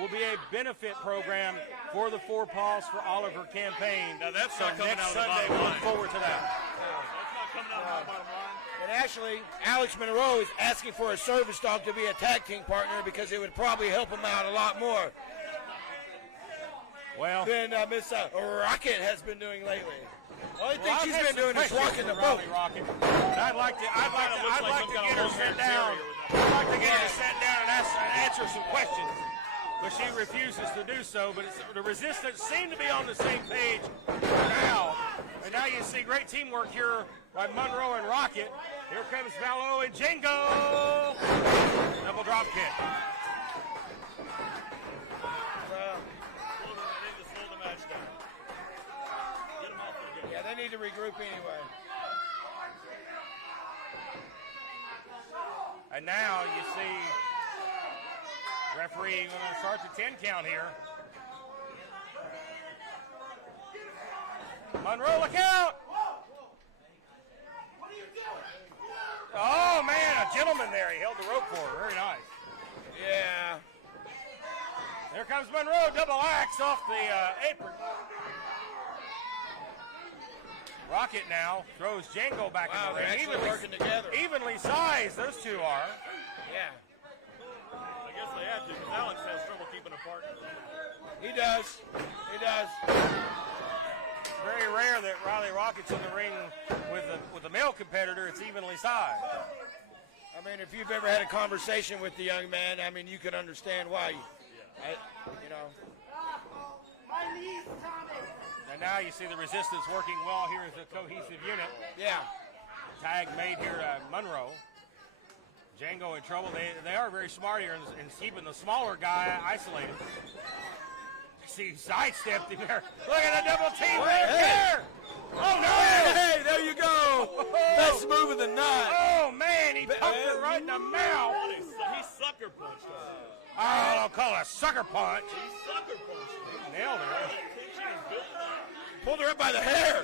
will be a benefit program for the Four Paws for Oliver campaign. Now, that's so not coming next out of the Sunday, bottom we line. look forward to that. That's not coming out of the bottom line. And actually, Alex Monroe is asking for a service dog to be a tag team partner because it would probably help him out a lot more Well, than Miss Rocket has been doing lately. The only thing I've she's had been some doing is questions rocking the for boat. Riley Rocket. And I'd like to get her sit down. I'd like to get her to sit down and answer some questions. But she refuses to do so. But the Resistance seem to be on the same page now. And now you see great teamwork here by Monroe and Rocket. Here comes Vallo and Django. Double drop kick. Slow the match down. Get them off there. Yeah, they need to regroup anyway. And now you see referee going to start the 10 count here. Monroe, look out! Oh, man, a gentleman there. He held the rope for her. Very nice. Yeah. There comes Monroe, double axe off the apron. Rocket now throws Django back Wow, in the they're ring. actually working together. Evenly sized, those two are. Yeah. I guess they have to, because Alex has trouble keeping apart. He does. He does. Very rare that Riley Rocket's in the ring with a male competitor. It's evenly sized. I mean, if you've ever had a conversation with the young man, I mean, you can understand why. You know. And now you see the resistance working well here as a cohesive unit. Yeah. Tag made here to Monroe. Django in trouble. They are very smart here in keeping the smaller guy isolated. See, sidestepped him there. Look at the double team right there. Oh, no. Hey, there you go. Best move of the night. Oh, man, he pumped it right in the mouth. He sucker punched us. Oh, I'll call it a sucker punch. He sucker punched us. Nailed her. Pulled her up by the hair.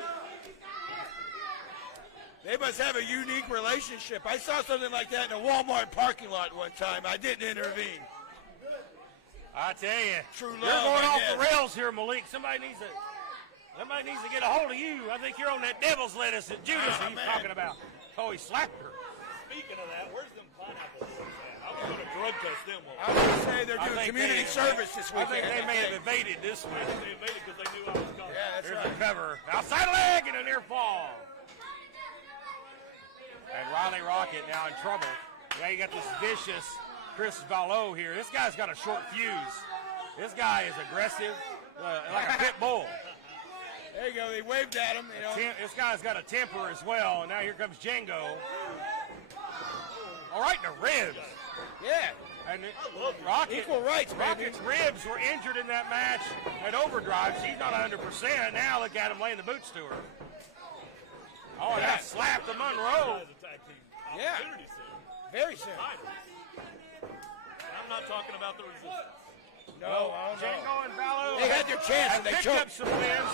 They must have a unique relationship. I saw something like that in a Walmart parking lot one time. I didn't intervene. I tell you, True love, you're going I off guess. the rails here, Malik. Somebody needs to get a hold of you. I think you're on that devil's lettuce that Judas he's man. talking about. Oh, he slapped her. Speaking of that, where's them pineapples at? I was going to drug test them. I was going to say they're I doing think community service this I weekend. think they may have evaded this week. They made it because they knew I was coming. Yeah, that's Here's right. the cover. Outside leg and a near fall. And Riley Rocket now in trouble. Yeah, you got this vicious Chris Valleau here. This guy's got a short fuse. This guy is aggressive, like a pit bull. There you go. They waved at him. You know. This guy's got a temper as well. And now here comes Django. All right, in the ribs. Yeah. And Rocket, Equal rights, baby. Rocket's ribs were injured in that match at Overdrive. She's not 100%. Now look at him laying the boots to her. Oh, and that slapped the Monroe. Yeah. Very soon. I'm not talking about the resistance. No, I don't know. Django and Valleau. They had their chance and they picked up choked. some wins,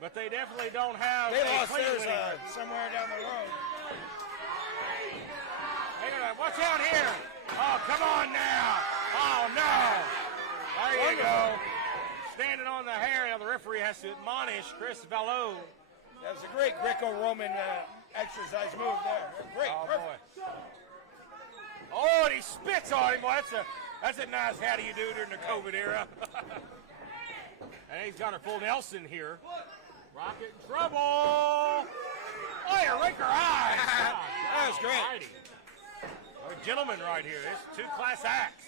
but they definitely don't have. They a lost clean theirs winning record. somewhere down the road. Watch out here. Oh, come on now. Oh, no. There you go. Standing on the hair. Now the referee has to admonish Chris Valleau. That was a great Greco-Roman exercise move there. Great. Oh, Perfect. boy. Oh, and he spits on him. Boy, that's a nice how do you do during the COVID era. And he's got her full Nelson here. Rocket in trouble. Oh, you rake her eyes. That was great. A gentleman right here. It's two class acts.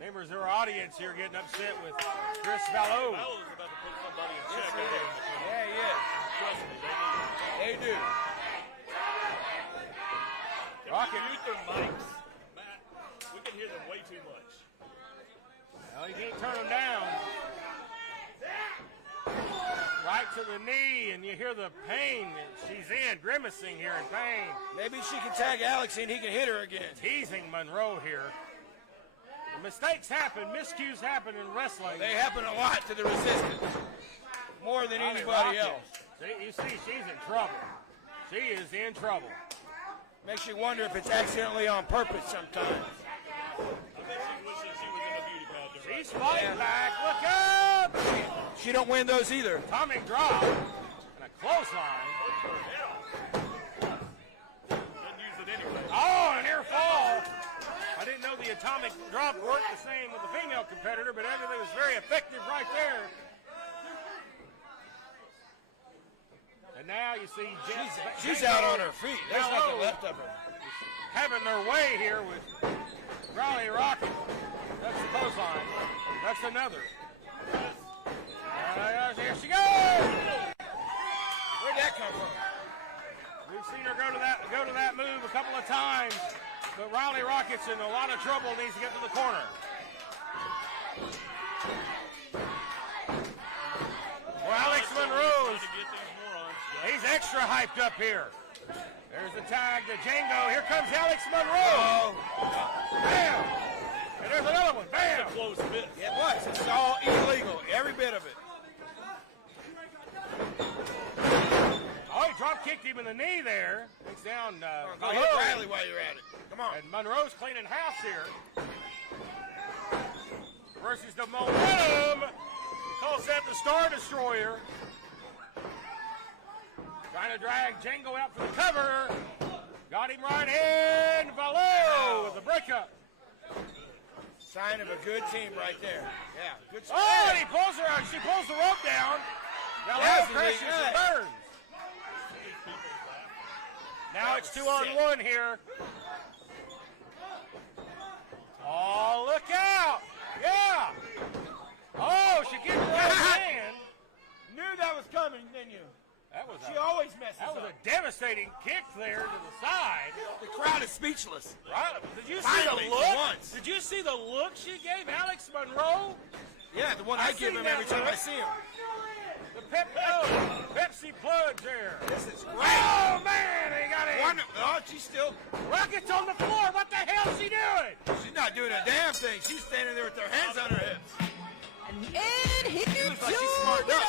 Members of our audience here getting upset with Chris Valleau. Valleau's about to put somebody in check out there. Yeah, he is. Trust me, they need it. They do. Rocket. Can we mute their mics? Matt, we can hear them way too much. Well, you can't turn them down. Right to the knee, and you hear the pain that she's in, grimacing here in pain. Maybe she can tag Alex and he can hit her again. Teasing Monroe here. Mistakes happen, miscues happen in wrestling. They happen a lot to the resistance. More than Riley anybody Rocket. else. See, you see, she's in trouble. She is in trouble. Makes you wonder if it's accidentally on purpose sometimes. I bet she wishes she was in a beauty pageant. She's fighting back. Look up! She don't win those either. Atomic drop and a clothesline. Didn't use it anyway. Oh, an near fall. I didn't know the atomic drop worked the same with the female competitor, but everything was very effective right there. And now you see She's out on her feet. There's nothing left of her. Having their way here with Riley Rocket. That's the clothesline. That's another. Here she goes. Where'd that come from? We've seen her go to that move a couple of times, but Riley Rocket's in a lot of trouble. Needs to get to the corner. Well, Alex Monroe, he's extra hyped up here. There's the tag to Django. Here comes Alex Monroe. Bam! And there's another one. Bam! Close fit. It was. It's all illegal. Every bit of it. Oh, he drop kicked him in the knee there. Takes down Go hit Riley while you're at it. Come on. And Monroe's cleaning house here. Versus the momentum. Calls that the Star Destroyer. Trying to drag Django out for the cover. Got him right in. Valero with the breakup. Sign of a good team right there. Yeah, good. Oh, and he pulls her out. She pulls the rope down. Valero crashes and burns. Now it's 2-on-1 here. Oh, look out! Yeah! Oh, she gets her hand. Knew that was coming, didn't you? She always messes up. That was a devastating kick there to the side. The crowd is speechless. Right? Did you see Finally, the look? for once. Did you see the look she gave Alex Monroe? Yeah, the one I give him every time I see him. The Pepsi plug there. This is great. Oh, man, they got it. Oh, she's still. Rocket's on the floor. What the hell is she doing? She's not doing a damn thing. She's standing there with her hands on her hips. And here looks like she's smart up.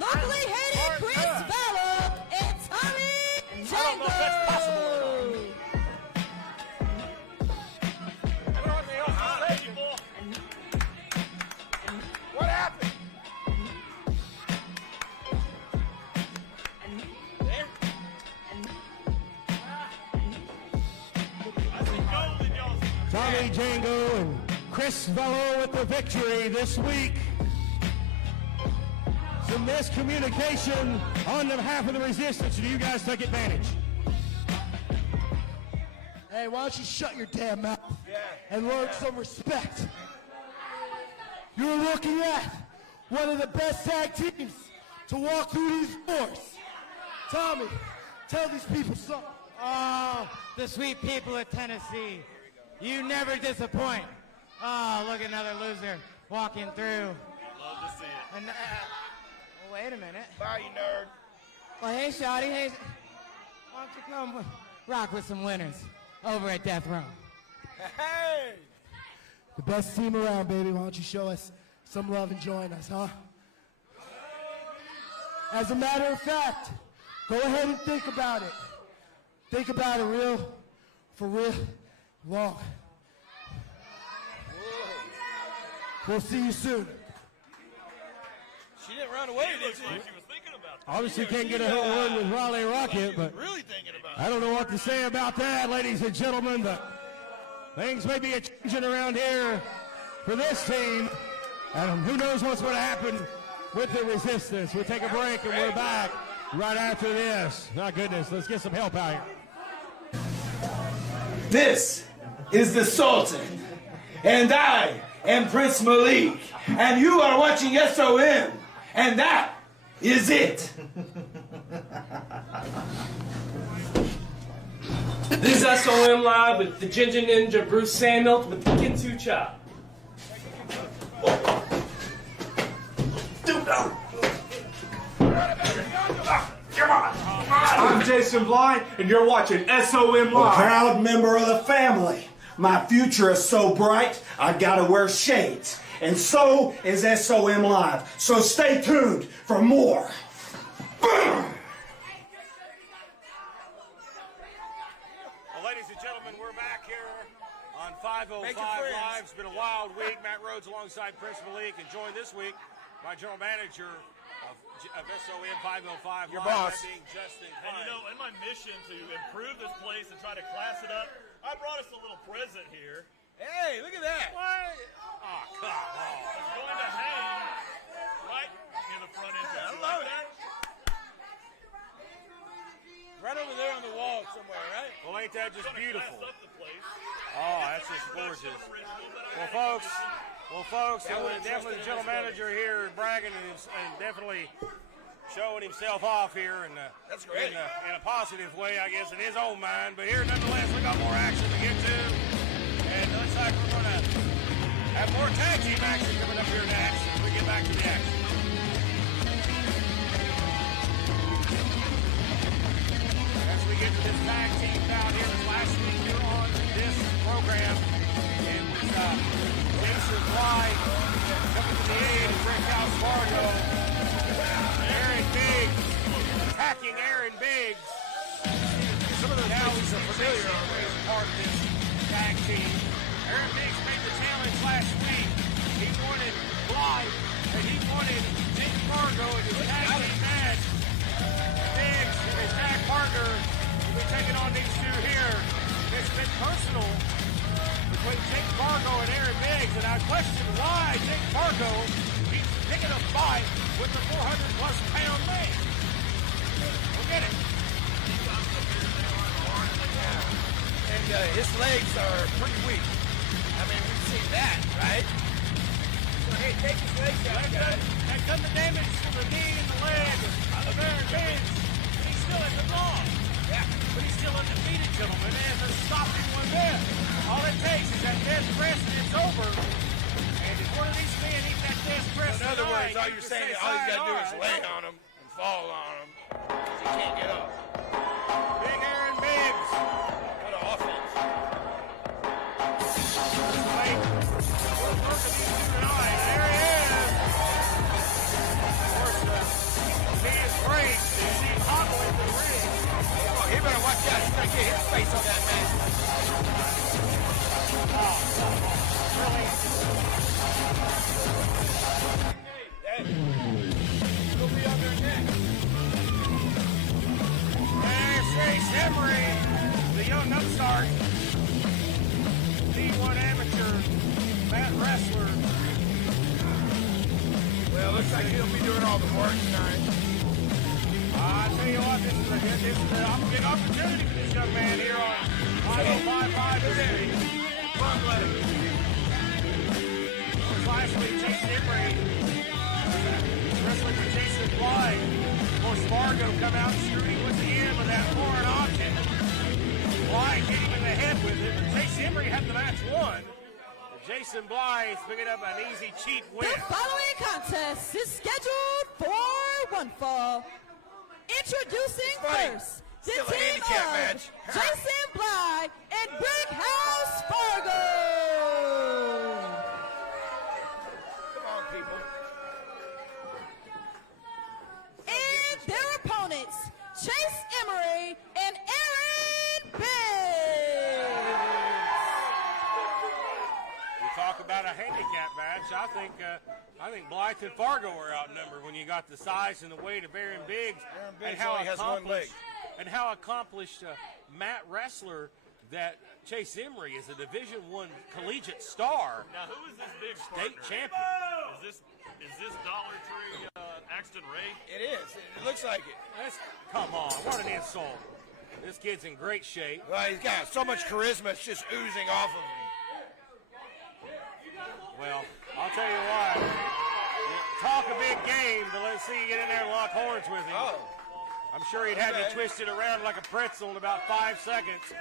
locally hated Chris Valor and Tommy Django. I don't know if that's possible or not. I don't know what the hell's possible. What happened? Tommy Django and Chris Valor with the victory this week. Some miscommunication on behalf of the Resistance. Do you guys take advantage? Hey, why don't you shut your damn mouth and learn some respect? You're looking at one of the best tag teams to walk through these doors. Tommy, tell these people something. Oh, the sweet people of Tennessee. You never disappoint. Oh, look, another loser walking through. Love to see it. And, wait a minute. Bye, you nerd. Well, hey, Shawty, hey. Why don't you come rock with some winners over at Death Row? Hey! The best team around, baby. Why don't you show us some love and join us, huh? As a matter of fact, go ahead and think about it. Think about it for real long. We'll see you soon. She didn't run away, did she? She was thinking about that. Obviously can't get a hit run with Raleigh Rocket, but Really thinking about I don't know what to say about that, ladies and gentlemen, but things may be changing around here for this team. And who knows what's going to happen with the Resistance. We'll take a break and we're back right after this. My goodness, let's get some help out here. This is the Sultan, and I am Prince Malik, and you are watching SOM, and that is it. This is SOM Live with the Ginger Ninja Bruce Samuel with the Kintu Chop. I'm Jason Blind, and you're watching SOM Live. A proud member of the family. My future is so bright, I gotta wear shades. And so is SOM Live. So stay tuned for more. Well, ladies and gentlemen, we're back here on 505 Live. It's been a wild week. Matt Rhodes alongside Prince Malik, and joined this week by General Manager of SOM 505 Your Live, boss. that being Justin And Klein. you know, in my mission to improve this place and try to class it up, I brought us a little present here. Hey, look at that. What? Oh, come on. It's going to hang right in the front entrance. I You love like it. that? Right over there on the wall somewhere, right? Well, ain't that just Gonna beautiful? class up the place. Oh, that's just gorgeous. Well, folks, definitely the general manager here is bragging and definitely showing himself off here, and That's great. in a positive way, I guess, in his own mind. But here, nonetheless, we got more action to get to, and it looks like we're going to have more tag team action coming up here next as we get back to the action. As we get to this tag team down here, this last week here on this program, it was Jason Bly coming to the aid of Rick House Fargo. Aaron Biggs attacking Aaron Biggs. Some of those names are familiar as part of this tag team. Aaron Biggs made the challenge last week. He wanted Bly, and he wanted wanted Jake Fargo in his tag team match. Biggs and Jack Parker will be taking on these two here. It's been personal between Jake Fargo and Aaron Biggs, and I question why Jake Fargo keeps picking a fight with the 400-plus pound man. Look at it. And his legs are pretty weak. I mean, we've seen that, right? So, hey, take his legs out, guys. That done the damage to the knee and the leg of Aaron Biggs. And he's still at the long. Yeah. But he's still undefeated, gentlemen, and they're stopping one there. All it takes is that death press and it's over. And if one of these men eat that death press In other tonight, words, all you're saying is all he's got to do is lay on him and fall on him. He can't get up. Big Aaron Biggs. What an offense. Wait. We're working these two tonight. There he is. Of course, he is great. He's hobbling to the ring. Oh, he better watch out. He's going to get his face on that man. Really? He'll be on their neck. There's Chase Emery, the young upstart. D1 amateur, Matt Wrestler. Well, looks like he'll be doing all the work tonight. I tell you what, this is a big opportunity for this young man here on 5055 today. Front leg. Last week, Chase Emery wrestling for Jason Bly. Of course, Fargo come out and screwed him with the end with that foreign object. Bly hit him in the head with it, but Chase Emery had the match won. Jason Bly is picking up an easy cheat win. The following contest is scheduled for one fall. Introducing first, the Still a team handicap of match. Jason Bly and Brick House Fargo. Come on, people. And their opponents, Chase Emery and Aaron Biggs. You talk about a handicap match. I think Blythe and Fargo are outnumbered when you got the size and the weight of Aaron Biggs, Aaron Biggs only has one leg. And how accomplished Matt Wrestler that Chase Emery is a Division I collegiate star. Now, who is this big State partner? champion. Is this Dollar Tree Axton Ray? It is. It looks like it. Come on, what an insult. This kid's in great shape. Well, he's got so much charisma, it's just oozing off of him. Well, I'll tell you what. Talk a big game, but let's see you get in there and lock horns with him. Oh. I'm sure he'd have you twisted around like a pretzel in about 5 seconds.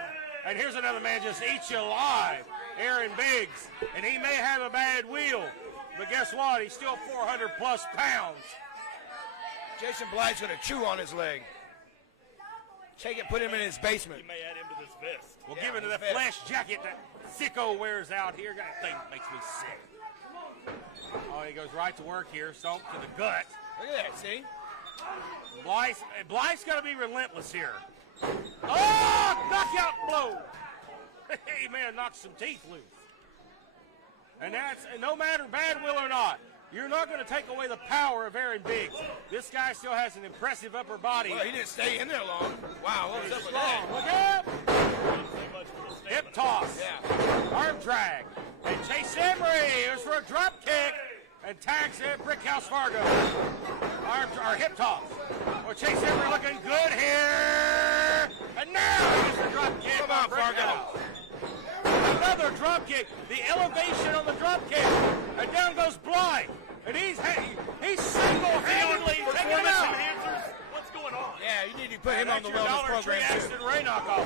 And here's another man just eats you alive, Aaron Biggs. And he may have a bad wheel, but guess what? He's still 400-plus pounds. Jason Blythe's going to chew on his leg. Take it, put him in his basement. You may add him to this vest. We'll give him to the flesh jacket that sicko wears out here. That thing makes me sick. Oh, he goes right to work here, stomp to the gut. Look at that, see? Blythe's got to be relentless here. Oh, knockout blow. He may have knocked some teeth loose. And that's, no matter bad will or not, you're not going to take away the power of Aaron Biggs. This guy still has an impressive upper body. Well, he didn't stay in there long. Wow, what was up with that? Look up. Hip toss. Yeah. Arm drag. And Chase Emery is for a drop kick. And tags Brickhouse Fargo. Hip toss. Well, Chase Emery looking good here. And now he's the drop kick. Come on, Fargo. Another drop kick. The elevation on the drop kick. And down goes Blythe. And he's single-handedly taking him out. What's going on? Yeah, you need to put him on the wellness program, too. Axton Ray knockoff.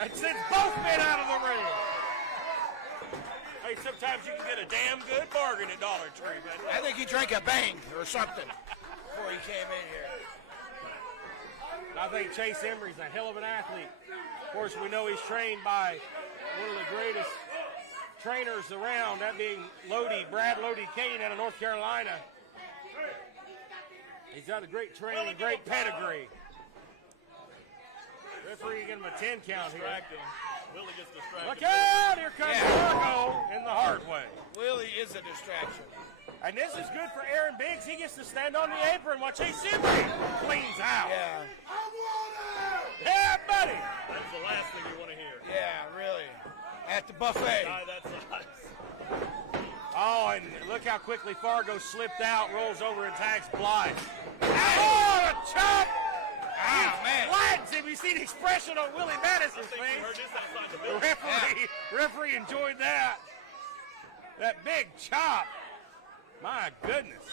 And sends both men out of the ring. Hey, sometimes you can get a damn good bargain at Dollar Tree, man. I think he drank a Bang or something before he came in here. I think Chase Emery's a hell of an athlete. Of course, we know he's trained by one of the greatest trainers around, that being Brad Lodi Kane out of North Carolina. He's got a great training, great pedigree. Referee giving him a 10 count here. Willie gets distracted. Look out! Here comes Fargo in the hard way. Willie is a distraction. And this is good for Aaron Biggs. He gets to stand on the apron while Chase Emery cleans out. Yeah. Yeah, buddy. That's the last thing you want to hear. Yeah, really. At the buffet. Guy that size. Oh, and look how quickly Fargo slipped out, rolls over and tags Blythe. Oh, a chop! Ah, man. Flags him. You see the expression on Willie Madison's I think we heard face. this outside the The building. referee enjoyed that. That big chop. My goodness.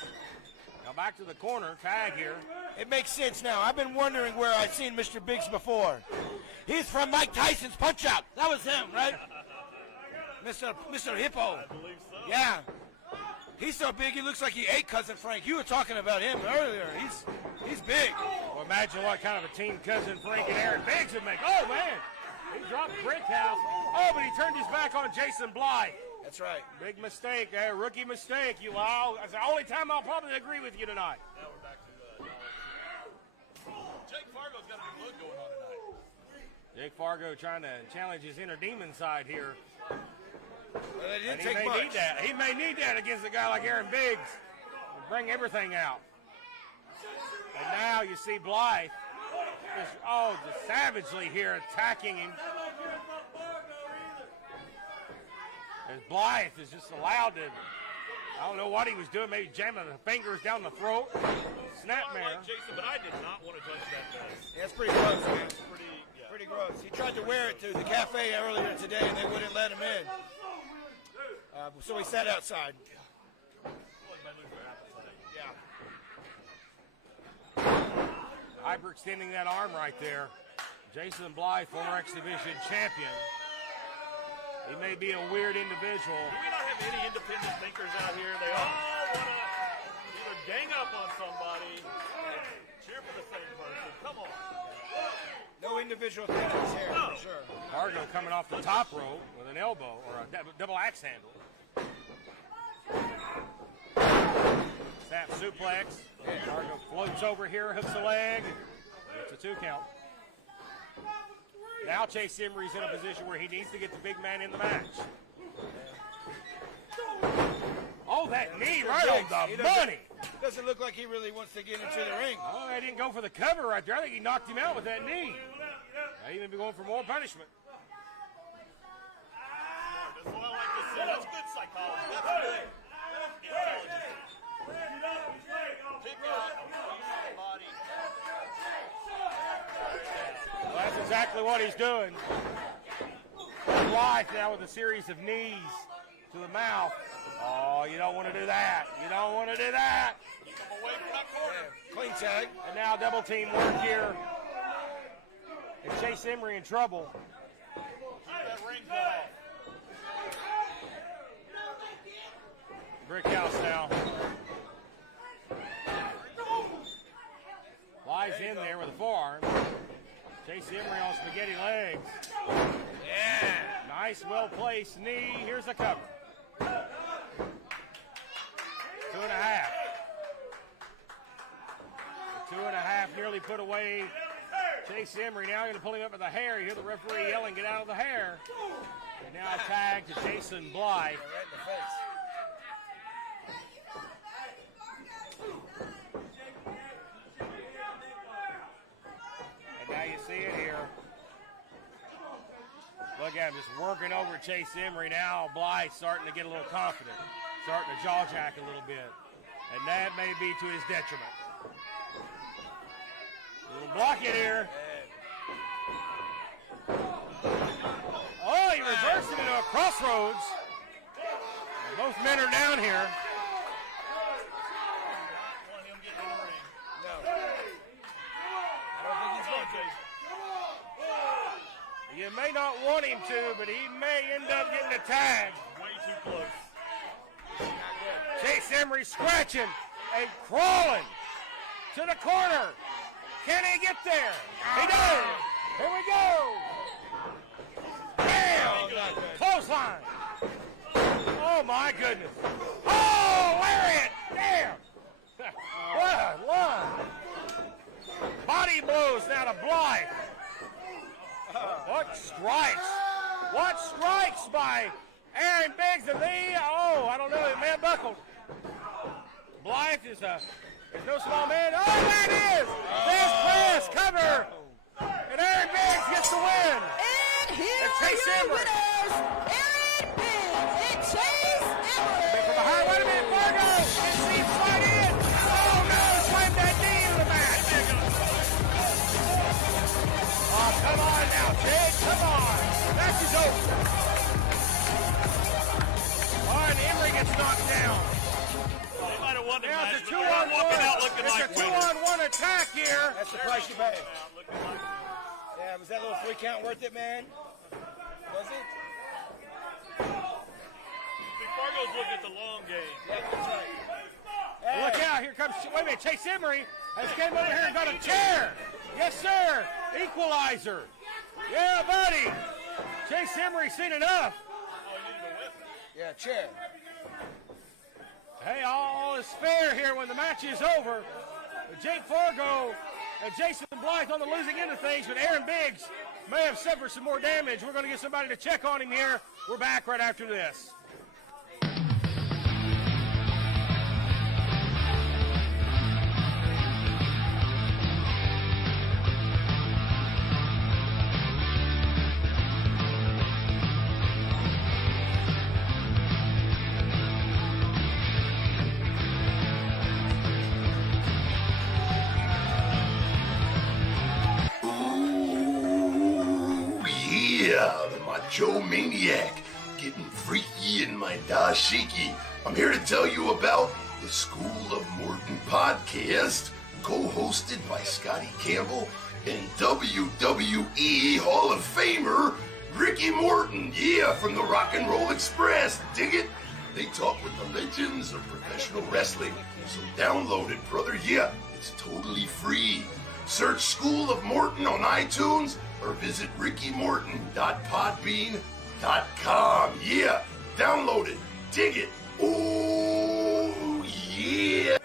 Now back to the corner, tag here. It makes sense now. I've been wondering where I'd seen Mr. Biggs before. He's from Mike Tyson's Punch-Out. That was him, right? Mr. Hippo. I believe so. Yeah. He's so big, he looks like he ate Cousin Frank. You were talking about him earlier. He's big. Well, imagine what kind of a team Cousin Frank and Aaron Biggs would make. Oh, man. He dropped Brickhouse. Oh, but he turned his back on Jason Blythe. That's right. Big mistake, rookie mistake. That's the only time I'll probably agree with you tonight. Now we're back to Jake Fargo's got a good look going on tonight. Jake Fargo trying to challenge his inner demon side here. Well, it And didn't he take may much. need that. He may need that against a guy like Aaron Biggs. Bring everything out. And now you see Blythe just savagely here attacking him. As Blythe is just allowed to, I don't know what he was doing, maybe jamming the fingers down the throat. Snapmare. Like Jason, but I did not want to touch that vest. That's pretty gross, man. Yeah. Pretty gross. He tried to wear it to the cafe earlier today, and they wouldn't let him in. So he sat outside. Yeah. Hyperextending that arm right there. Jason Blythe, former X Division champion. He may be a weird individual. Do we not have any independent thinkers out here? They all want to either gang up on somebody, cheer for the same person. Come on. No individual thinkers here, for sure. Fargo coming off the top rope with an elbow or a double axe handle. Snap suplex. Fargo floats over here, hooks a leg. It's a 2 count. Now Chase Emery's in a position where he needs to get the big man in the match. Oh, that knee right on the money. Doesn't look like he really wants to get into the ring. Oh, they didn't go for the cover right there. I think he knocked him out with that knee. They even be going for more punishment. That's what I like to see. That's good psychology. That's good. Intelligence. Pick up, use the body. Well, that's exactly what he's doing. Blythe now with a series of knees to the mouth. Oh, you don't want to do that. You don't want to do that. Keep him away from that corner. Clean tag. And now double team work here. And Chase Emery in trouble. Keep that ring off. Brickhouse now. Blythe's in there with a forearm. Chase Emery on spaghetti legs. Yeah. Nice, well-placed knee. Here's the cover. 2.5. The 2.5 nearly put away Chase Emery. Now going to pull him up with the hair. You hear the referee yelling, get out of the hair. And now tag to Jason Blythe. Right in the face. And now you see it here. Look at him just working over Chase Emery. Now Blythe starting to get a little confident, starting to jaw jack a little bit. And that may be to his detriment. We'll block it here. Oh, he reversed it into a crossroads. And both men are down here. Want him getting in the ring. No. I don't think he's going to. You may not want him to, but he may end up getting a tag. Way too close. Chase Emery scratching and crawling to the corner. Can he get there? He does. Here we go. Bam! Clothesline. Oh, my goodness. Oh, lariat. Damn. What a line. Body blows now to Blythe. What strikes? What strikes by Aaron Biggs and Lee? Oh, I don't know. It may have buckled. Blythe is no small man. Oh, that is! There's press, cover! And Aaron Biggs gets the win! And here And are Chase your Emery. winners, Aaron Biggs and Chase Emery. From behind, wait a minute, Fargo! And sees right in! Oh no, slammed that knee into the mat! Oh, come on now, Jake, come on! Match is over! All right, Emery gets knocked down. They might have won the Now match, it's a but they're all walking out two-on-one. looking It's like a winners. two-on-one attack here. That's the price you pay. Looking like winners. Yeah, was that little 3 count worth it, man? Was it? See, Fargo's looking at the long game. Yeah, that's right. Look out, here comes, wait a minute, Chase Emery has came over here and got a chair. Yes, sir. Equalizer. Yeah, buddy. Chase Emery's seen enough. Yeah, chair. Hey, all is fair here when the match is over. Jake Fargo and Jason Blythe on the losing end of things, but Aaron Biggs may have suffered some more damage. We're going to get somebody to check on him here. We're back right after this. Ooh, yeah, the Macho Maniac, getting freaky in my dashiki. I'm here to tell you about the School of Morton podcast, co-hosted by Scotty Campbell and WWE Hall of Famer Ricky Morton. Yeah, from the Rock and Roll Express. Dig it? They talk with the legends of professional wrestling. So download it, brother. Yeah, it's totally free. Search School of Morton on iTunes or visit rickymorton.podbean.com. Yeah, download it. Dig it. Oh, yeah.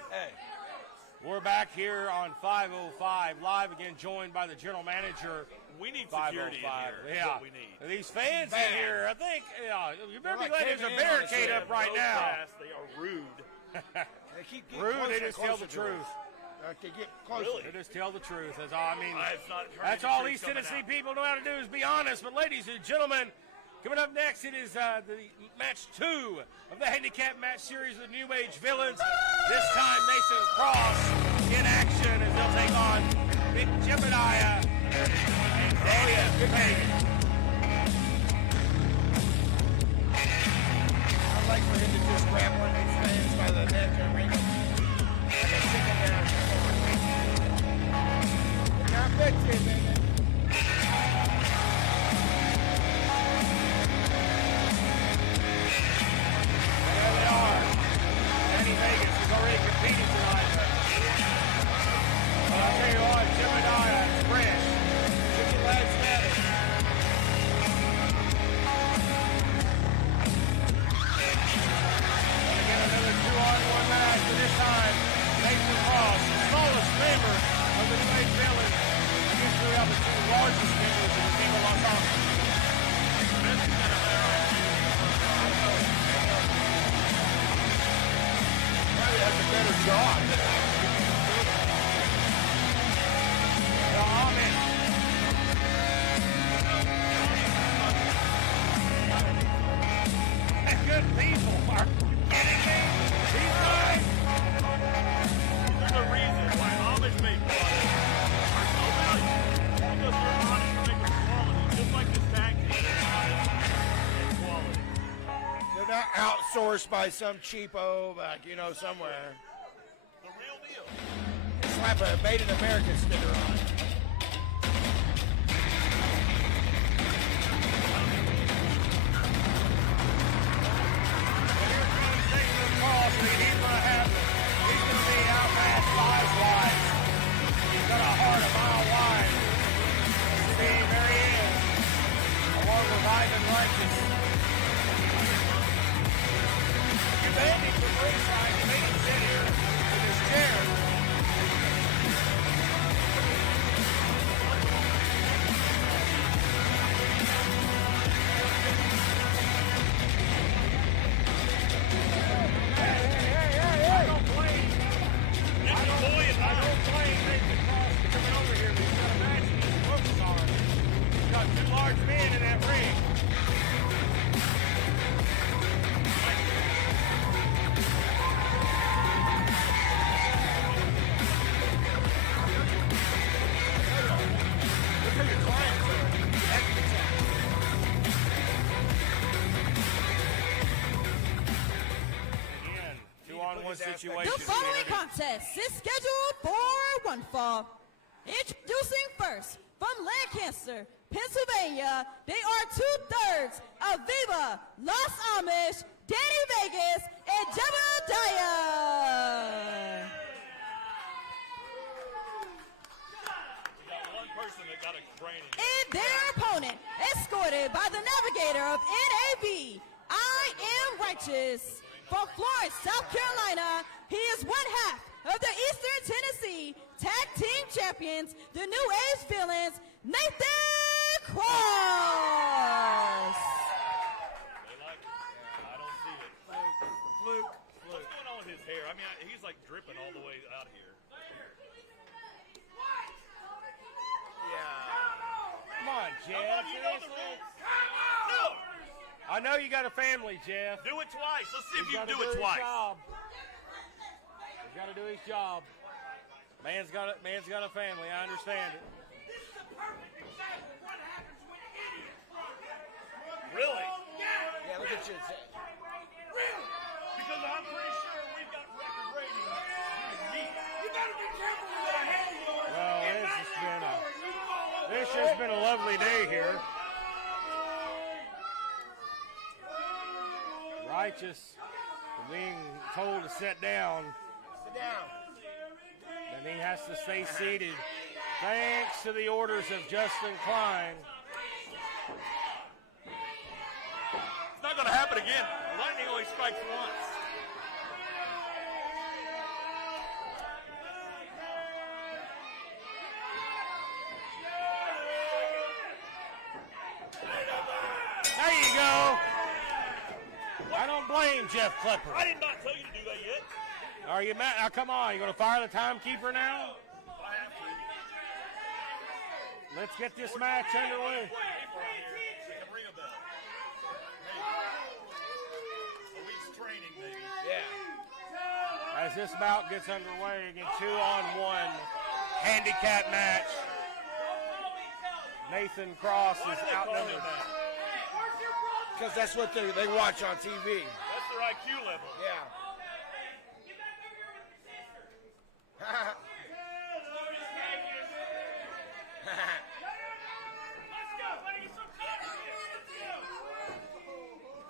We're back here on 505 Live again, joined by the general manager. We need security in here. Yeah, That's what we need. These fans in here, I think, you better be like glad there's a caving in on us barricade here. up right No now. pass. They are rude. They keep getting Rude, closer they and just tell the closer to truth. us. They get closer. Really? They just tell the truth. That's all. I mean, I've not heard that's any all truth these coming Tennessee out. people know how to do is be honest. But ladies and gentlemen, coming up next, it is the match 2 of the handicap match series of the New Age Villains. This time, Mason Cross in action as they'll take on Big Jebediah and Daniel Pagan. I'd like for him to just grab one of these fans by the neck and ring him. Like a chicken down. Not big, baby. There they are. Danny Vegas has already competed tonight. But I'll tell you what, Jebediah is fresh. Chicken leg status. And again, another 2-on-1 match, but this time, Nathan Cross, the smallest member of the New Age Villains, against two of the 2 largest members of the Team of Los Angeles. Probably has a better jaw. Good people. Are you kidding me? These guys? There's a reason why Amish make products are so valuable. Because they're honest and make them quality. Just like this tag team. They're honest and quality. They're not outsourced by some cheapo, like, somewhere. The real deal. Slap a Made in America sticker on it. Cross, he's going to have, he's going to be outmatched size-wise. He's got a heart a mile wide. See, there he is. Along with Ivan Righteous. You banned him from ringside. You made him sit here in his chair. Hey, hey, hey, hey, hey. situation. The following contest is scheduled for one fall. Introducing first, from Lancaster, Pennsylvania, they are 2/3 of Viva Los Amish, Danny Vegas, and Jebediah. One person that got a brain in And their opponent, escorted by the navigator of NAB, I Am Righteous. From Florence, South Carolina, he is one half of the Eastern Tennessee Tag Team Champions, the New Age Villains, Nathan Cross. They like it. I don't see it. Fluke. What's going on with his hair? I mean, he's like dripping all the way out here. Yeah. Come on, Jeff. You know the rules. No. I know you got a family, Jeff. Do it twice. Let's see if you He's can gotta do it twice. His job. He's got to do his job. Man's got a family. I understand it. This is a perfect example of what happens when idiots run. Really? Yeah, look at you. Really? Because I'm pretty sure we've got record ratings. You gotta be careful with a hand yours. Well, this has been a lovely day here. Righteous being told to sit down, Sit down. and he has to stay seated. Thanks to the orders of Justin Klein. It's not going to happen again. Lightning only strikes once. There you go. I don't blame Jeff Klepper. I did not tell you to do that yet. Are you mad? Now, come on. You going to fire the timekeeper now? Let's get this match underway. Ring a bell. A week's training, maybe. Yeah. As this bout gets underway, again, 2-on-1 handicap match. Nathan Cross is outnumbered. Because that's what they watch on TV. That's their IQ level. Yeah.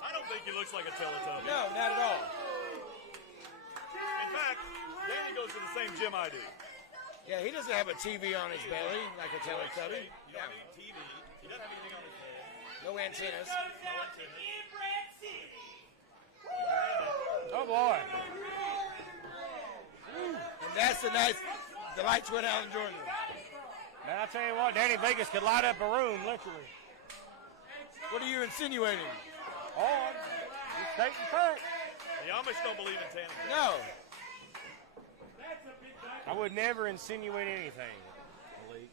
I don't think he looks like a Teletubby. No, not at all. In fact, Danny goes to the same gym I do. Yeah, he doesn't have a TV on his belly like a Teletubby. You don't need TV. He doesn't have anything on his head. No antennas. No antennas. Oh, boy. And that's the night the lights went out in Jordan. Man, I'll tell you what, Danny Vegas could light up a room, literally. What are you insinuating? Oh, I'm just stating facts. The Amish don't believe in tanning. No. I would never insinuate anything, Malik.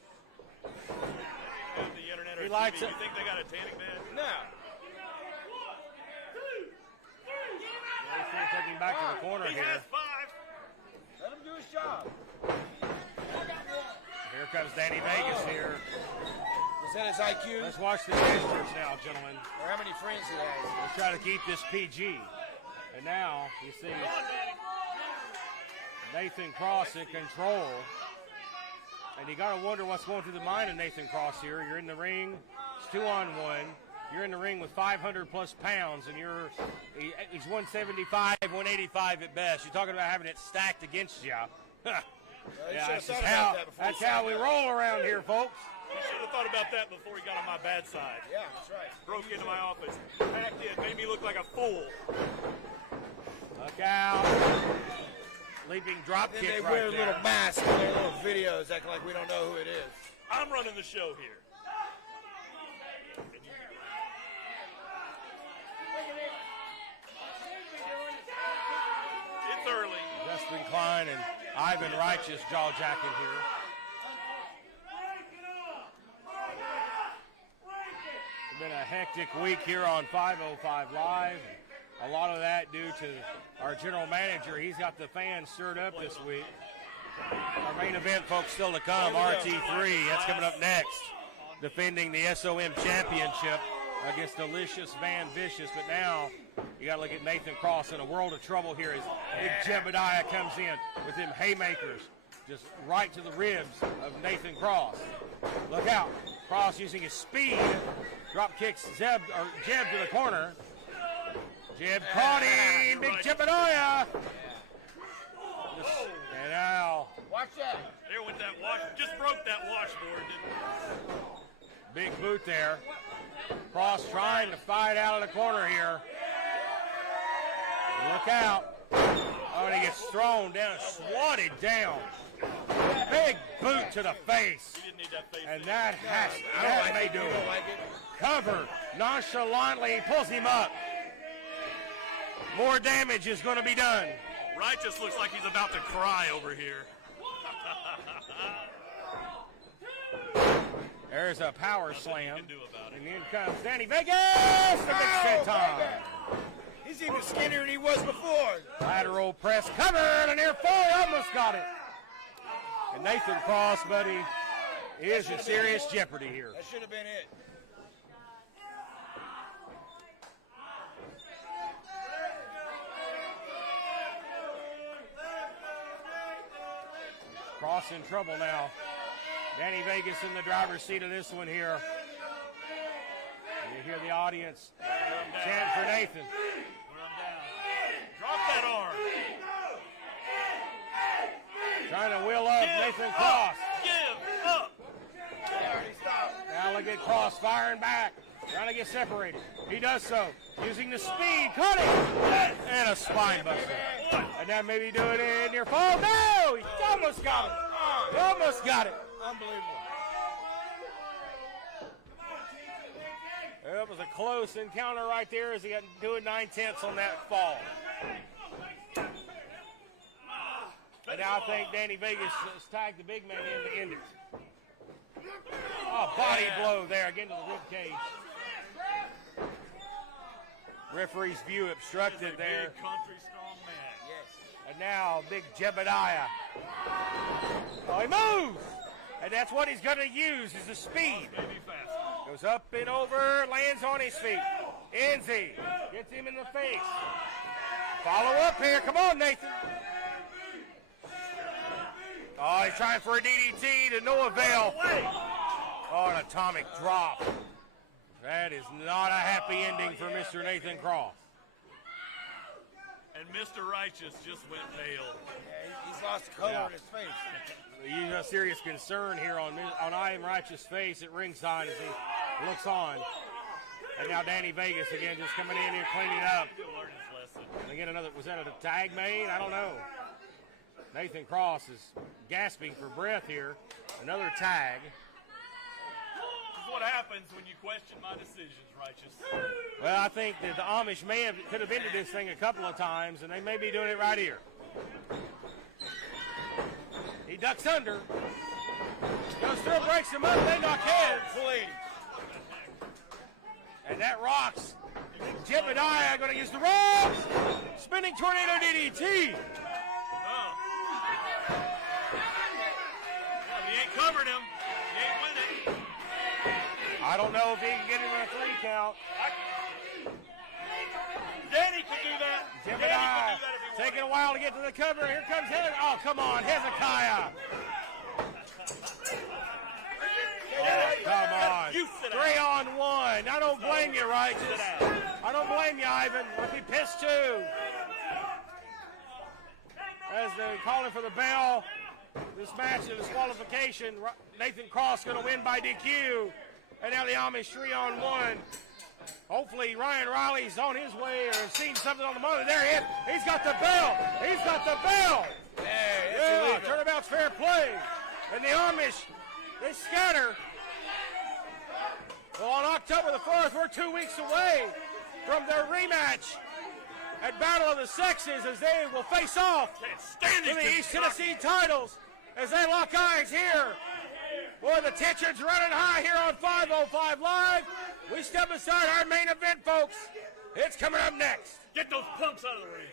The internet or He TV, likes you it. think they got a tanning bed? No. Nathan taking back to the corner He here. has 5. Let him do his job. Here comes Danny Vegas here. Is that his IQ? Let's watch the gestures now, gentlemen. Or how many friends he has? Let's try to keep this PG. And now, you see Nathan Cross in control. And you got to wonder what's going through the mind of Nathan Cross here. You're in the ring. It's 2-on-1. You're in the ring with 500-plus pounds, and he's 175, 185 at best. You're talking about having it stacked against you. Yeah, that's how we roll around here, folks. He should have thought about that before he got on my bad side. Yeah, that's right. Broke into my office, hacked in, made me look like a fool. Look out. Leaping drop Then kick they right wear there. little masks in their little videos acting like we don't know who it is. I'm running the show here. It's early. Justin Klein and Ivan Righteous jaw-jacking here. It's been a hectic week here on 505 Live. A lot of that due to our general manager. He's got the fans stirred up this week. Our main event, folks, still to come. RT3, that's coming up next. Defending the SOM championship against Delicious Van Vicious, but now you got to look at Nathan Cross in a world of trouble here as Big Jebediah comes in with them haymakers just right to the ribs of Nathan Cross. Look out. Cross using his speed. Drop kicks Jeb to the corner. Jeb caught him. Big Jebediah. And now. Watch that. There went that wash. Just broke that washboard, didn't it? Big boot there. Cross trying to fight out of the corner here. Look out. Oh, and he gets thrown down, swatted down. Big boot to the face. He didn't need that face. And that may do it. Cover nonchalantly, pulls him up. More damage is going to be done. Righteous looks like he's about to cry over here. There's a power slam. Do about it. And in comes Danny Vegas. The big set time. He's even skinnier than he was before. Lateral press cover and a near fall. Almost got it. And Nathan Cross, buddy, is in serious jeopardy here. That should have been it. Cross in trouble now. Danny Vegas in the driver's seat of this one here. You hear the audience chant for Nathan. Drop that arm. Trying to wheel up Nathan Cross. Give up. Now look at Cross firing back. Trying to get separated. He does so. Using the speed. Cutting. And a spine buster. And that maybe do it in near fall. No! He almost got it. He almost got it. Unbelievable. It was a close encounter right there as he got doing 9/10 on that fall. And now I think Danny Vegas has tagged the big man in to end it. Oh, body blow there again to the rib cage. Referee's view obstructed there. Big country strong man. Yes. And now big Jebediah. Oh, he moves! And that's what he's going to use is the speed. Maybe fast. Goes up and over, lands on his feet. Enzi gets him in the face. Follow up here. Come on, Nathan. Oh, he's trying for a DDT to no avail. Oh, an atomic drop. That is not a happy ending for Mr. Nathan Cross. And Mr. Righteous just went pale. Yeah, he's lost color in his face. You have serious concern here on I Am Righteous' face at ringside as he looks on. And now Danny Vegas again just coming in here cleaning up. And again, was that a tag made? I don't know. Nathan Cross is gasping for breath here. Another tag. This is what happens when you question my decisions, Righteous. Well, I think that the Amish could have ended this thing a couple of times, and they may be doing it right here. He ducks under. Goes through, breaks him up, they knock heads. And that rocks. Jebediah going to use the ropes. Spinning tornado DDT. Well, he ain't covered him. He ain't winning. I don't know if he can get him in a 3 count. Danny can do that. Jebediah taking a while to get to the cover. Here comes Hezekiah. Oh, come on, Hezekiah. Oh, come on. 3 on 1. I don't blame you, Righteous. I don't blame you, Ivan. I'd be pissed too. As they're calling for the bell, this match is disqualification. Nathan Cross going to win by DQ. And now the Amish 3 on 1. Hopefully Ryan Riley's on his way or has seen something on the monitor. There he is. He's got the bell. He's got the bell. Yeah, turnabout's fair play. And the Amish, they scatter. Well, on October the 4th, we're 2 weeks away from their rematch at Battle of the Sexes as they will face off for the East Tennessee titles as they lock eyes here. Boy, the tension's running high here on 505 Live. We step aside our main event, folks. It's coming up next. Get those punks out of the ring.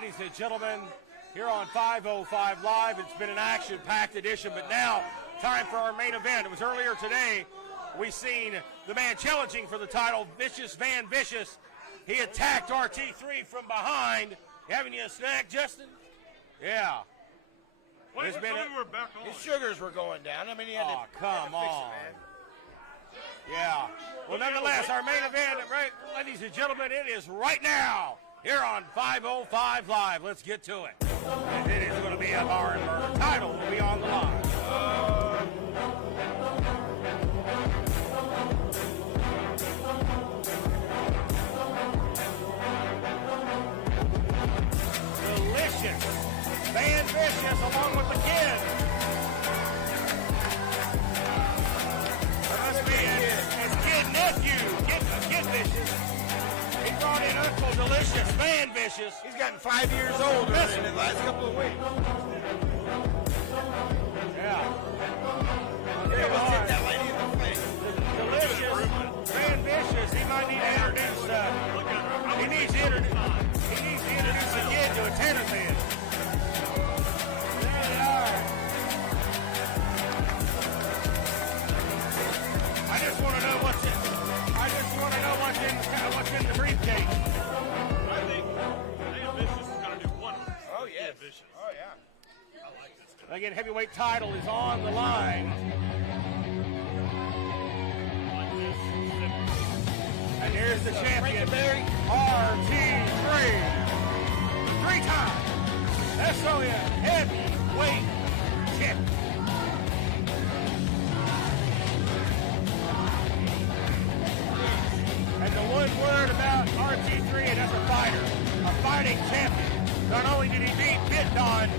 ladies and gentlemen, here on 505 Live. It's been an action-packed edition, but now time for our main event. It was earlier today. We seen the man challenging for the title, Vicious Van Vicious. He attacked RT3 from behind. Having you a snack, Justin? Yeah. Wait, There's been we're back on. His sugars were going down. I mean, he had Oh, to come fix on. it, man. Yeah. Well, nonetheless, our main event, right, ladies and gentlemen, it is right now here on 505 Live. Let's get to it. And it is going to be a bar and burger. Title will be on the line. Delicious. Van Vicious along with the kid. There must be his kid nephew, Kid Vicious. He brought in Uncle Delicious, Van Vicious. He's gotten 5 years older in the last couple of weeks. Yeah. He almost hit that lady in the face. Delicious, Van Vicious. He might need to introduce. He needs to introduce a kid to a tennis man. There they are. I just want to know what's in. What's in the briefcase. I think Vicious is going to do wonders. Oh, yes. Vicious. Oh, yeah. I like this guy. Again, heavyweight title is on the line. And here's the champion, RT3. Three-time SOM heavyweight champion. And the one word about RT3, and that's a fighter, a fighting champion. Not only did he beat Bitdon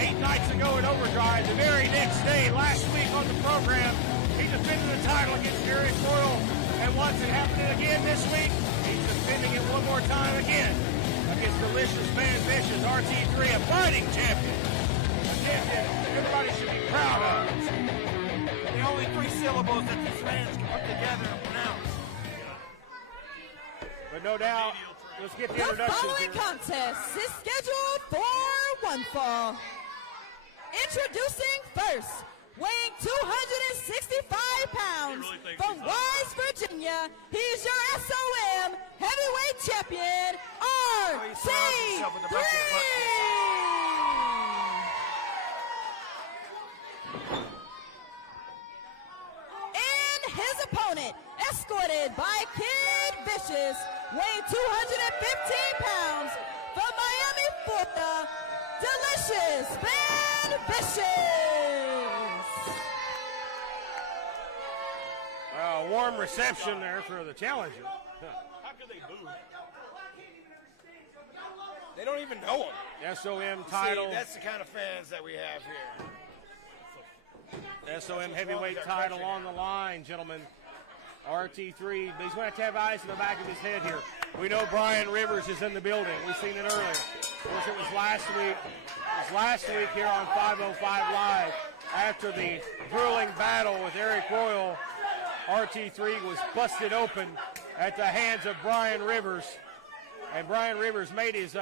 8 nights ago in Overdrive, the very next day, last week on the program, he defended the title against Eric Royal. And once it happened again this week, he's defending it one more time again against Delicious Van Vicious, RT3, a fighting champion. A champion everybody should be proud of. The only 3 syllables that these fans can put together and pronounce. But no doubt, let's get the The introductions following here. contest is scheduled for one fall. Introducing first, weighing 265 pounds from Wise, Virginia, he's your SOM heavyweight champion, RT3. And his opponent, escorted by Kid Vicious, weighing 215 pounds from Miami, Florida, Delicious Van Vicious. Warm reception there for the challenger. How could they boo? They don't even know him. SOM title. See, that's the kind of fans that we have here. SOM heavyweight title on the line, gentlemen. RT3, but he's going to have eyes in the back of his head here. We know Brian Rivers is in the building. We've seen it earlier. Of course, it was last week. It was last week here on 505 Live after the grueling battle with Eric Royal. RT3 was busted open at the hands of Brian Rivers, and Brian Rivers made his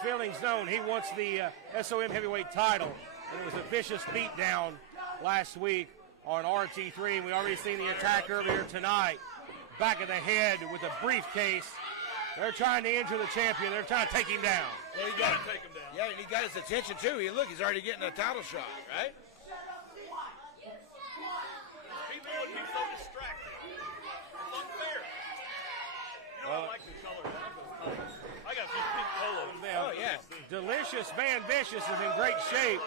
feelings known. He wants the SOM heavyweight title, and it was a vicious beatdown last week on RT3, and we already seen the attack earlier tonight. Back of the head with a briefcase. They're trying to injure the champion. They're trying to take him down. Well, he got to take him down. Yeah, and he got his attention too. Look, he's already getting a title shot, right? People would be so distracted. It's unfair. You know, I like the color. I got just pink polo. Oh, yeah. Delicious Van Vicious is in great shape.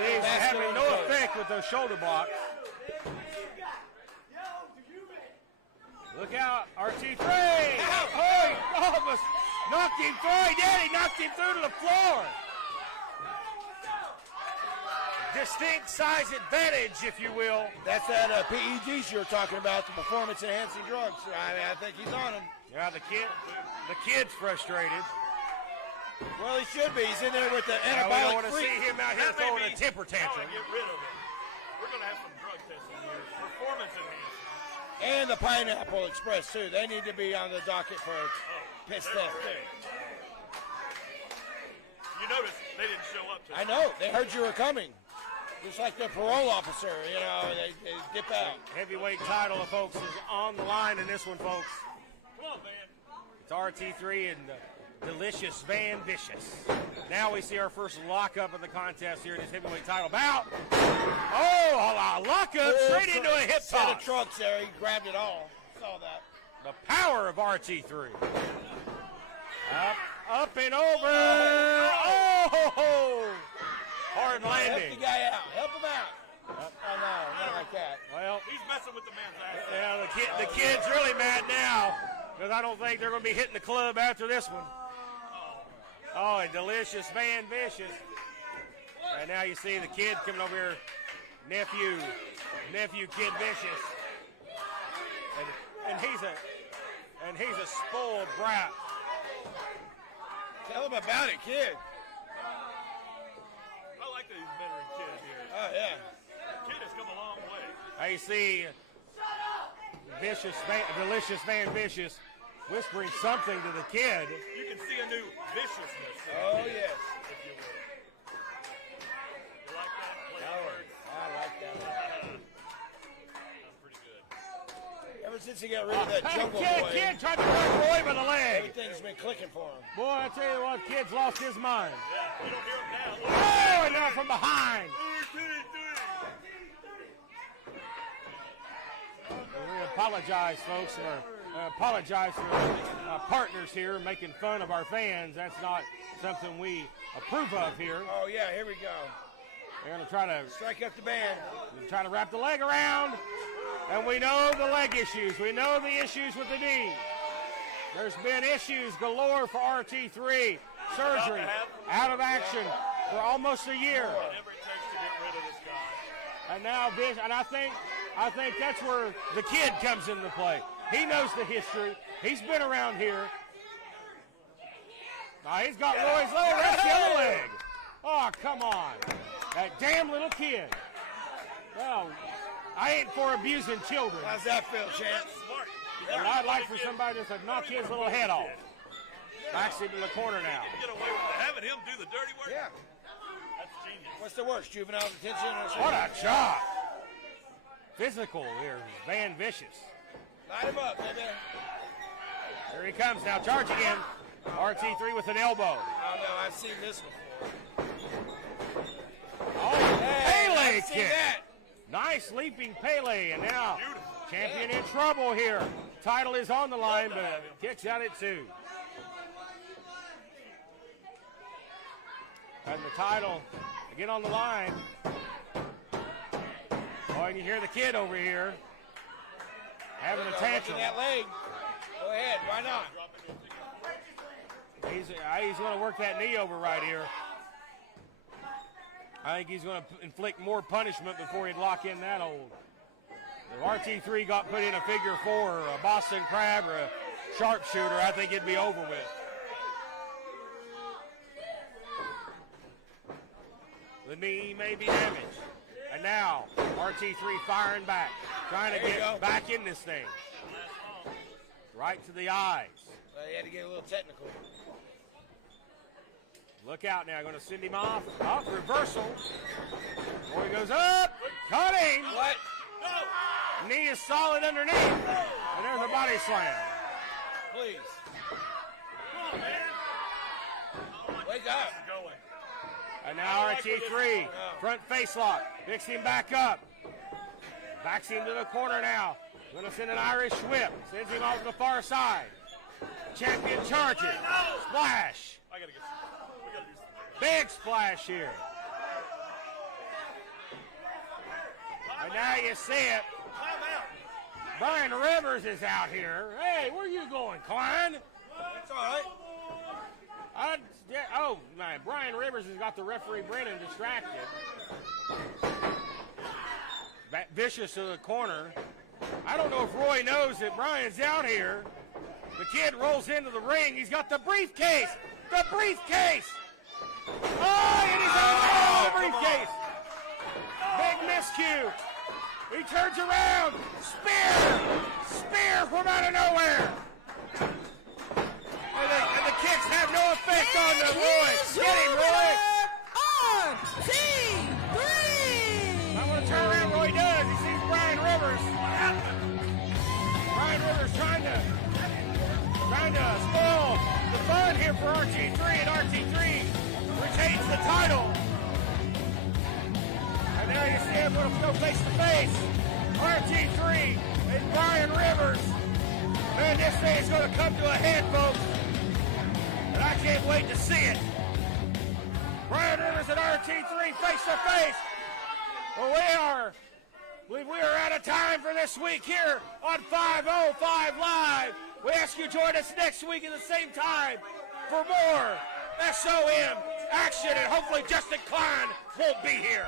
He's having no effect with those shoulder blocks. Look out, RT3! Oh, he almost knocked him through. He did. He knocked him through to the floor. Distinct size advantage, if you will. That's that PEDs you were talking about, the performance-enhancing drugs. I think he's on them. Yeah, the kid's frustrated. Well, he should be. He's in there with the We don't anabolic want to freak. see him out here throwing a temper tantrum. Get rid of it. We're going to have some drug testing here. Performance enhancing. And the Pineapple Express, too. They need to be on the docket for piss test, too. You notice they didn't show up today. I know. They heard you were coming. Just like the parole officer, you know, they dip out. Heavyweight title, folks, is on the line in this one, folks. Come on, man. It's RT3 and Delicious Van Vicious. Now we see our first lockup of the contest here in this heavyweight title bout. Oh, a lockup straight into a hip Set of toss. trunks there. He grabbed it all. Saw that. The power of RT3. Up and over. Oh! Hard Help landing. the guy out. Help him out. Oh, no, not like that. Well, He's messing with the man's ass. yeah, the kid's really mad now because I don't think they're going to be hitting the club after this one. Oh, and Delicious Van Vicious. And now you see the kid coming over here, nephew Kid Vicious. And he's a spoiled brat. Tell him about it, kid. I like that he's a veteran kid here. Oh, yeah. The kid has come a long way. Now you see Delicious Van Vicious whispering something to the kid. You can see a new viciousness. Oh, yes. If you will. You like that? Play on words? I like that. That's pretty good. Ever since he got rid of that jungle boy, Kid tried to run Roy with a leg. everything's been clicking for him. Boy, I tell you what, kid's lost his mind. Yeah, you don't hear him now. Oh, and now from behind. We apologize, folks. Apologize for partners here making fun of our fans. That's not something we approve of here. Oh, yeah, here we go. They're going to try to Strike up the band. wrap the leg around. And we know the leg issues. We know the issues with the knee. There's been issues galore for RT3. Surgery, out of action for almost a year. Whatever it takes to get rid of this guy. And now I think that's where the kid comes into play. He knows the history. He's been around here. Now he's got Roy's leg. That's the other leg. Oh, come on. That damn little kid. Well, I ain't for abusing children. How's that feel, Chance? Smart. But I'd like for somebody to knock his little head off. Backs him in the corner now. Get away with having him do the dirty work. Yeah. That's genius. What's the worst, juvenile detention or What a chop. Physical here, Van Vicious. Light him up, baby. Here he comes now, charging in. RT3 with an elbow. Oh, no, I've seen this before. Oh, Pele I've seen kick. that. Nice leaping Pele, and now champion in trouble here. Title is on the line, but kicks out at 2. And the title again on the line. Oh, and you hear the kid over here having a tantrum. That leg. Go ahead, why not? He's going to work that knee over right here. I think he's going to inflict more punishment before he'd lock in that hold. If RT3 got put in a figure 4 or a Boston Crab or a sharpshooter, I think it'd be over with. The knee may be damaged. And now, RT3 firing back, trying to get back in this thing. Right to the eyes. Well, he had to get a little technical. Look out now, going to send him off. Off reversal. Boy goes up, cut him. What? Knee is solid underneath. And there's a body slam. Please. Wake up. And now RT3, front face lock, picks him back up. Backs him to the corner now. Going to send an Irish whip. Sends him off to the far side. Champion charges. Splash. I gotta get some. We gotta do some. Big splash here. And now you see it. Brian Rivers is out here. Hey, where you going, Klein? It's all right. Oh, man, Brian Rivers has got the referee Brennan distracted. Vicious to the corner. I don't know if Roy knows that Brian's out here. The kid rolls into the ring. He's got the briefcase. The briefcase. Oh, and he's out of the briefcase. Big miscue. He turns around. Spear from out of nowhere. And the kicks have no effect on the Roy. Get him, Roy. trying to spoil the fun here for RT3, and RT3 retains the title. And there you see him going to go face to face. RT3 and Brian Rivers. Man, this thing is going to come to a head, folks. And I can't wait to see it. Brian Rivers and RT3 face to face. Well, we are out of time for this week here on 505 Live. We ask you to join us next week at the same time for more SOM action, and hopefully Justin Klein won't be here.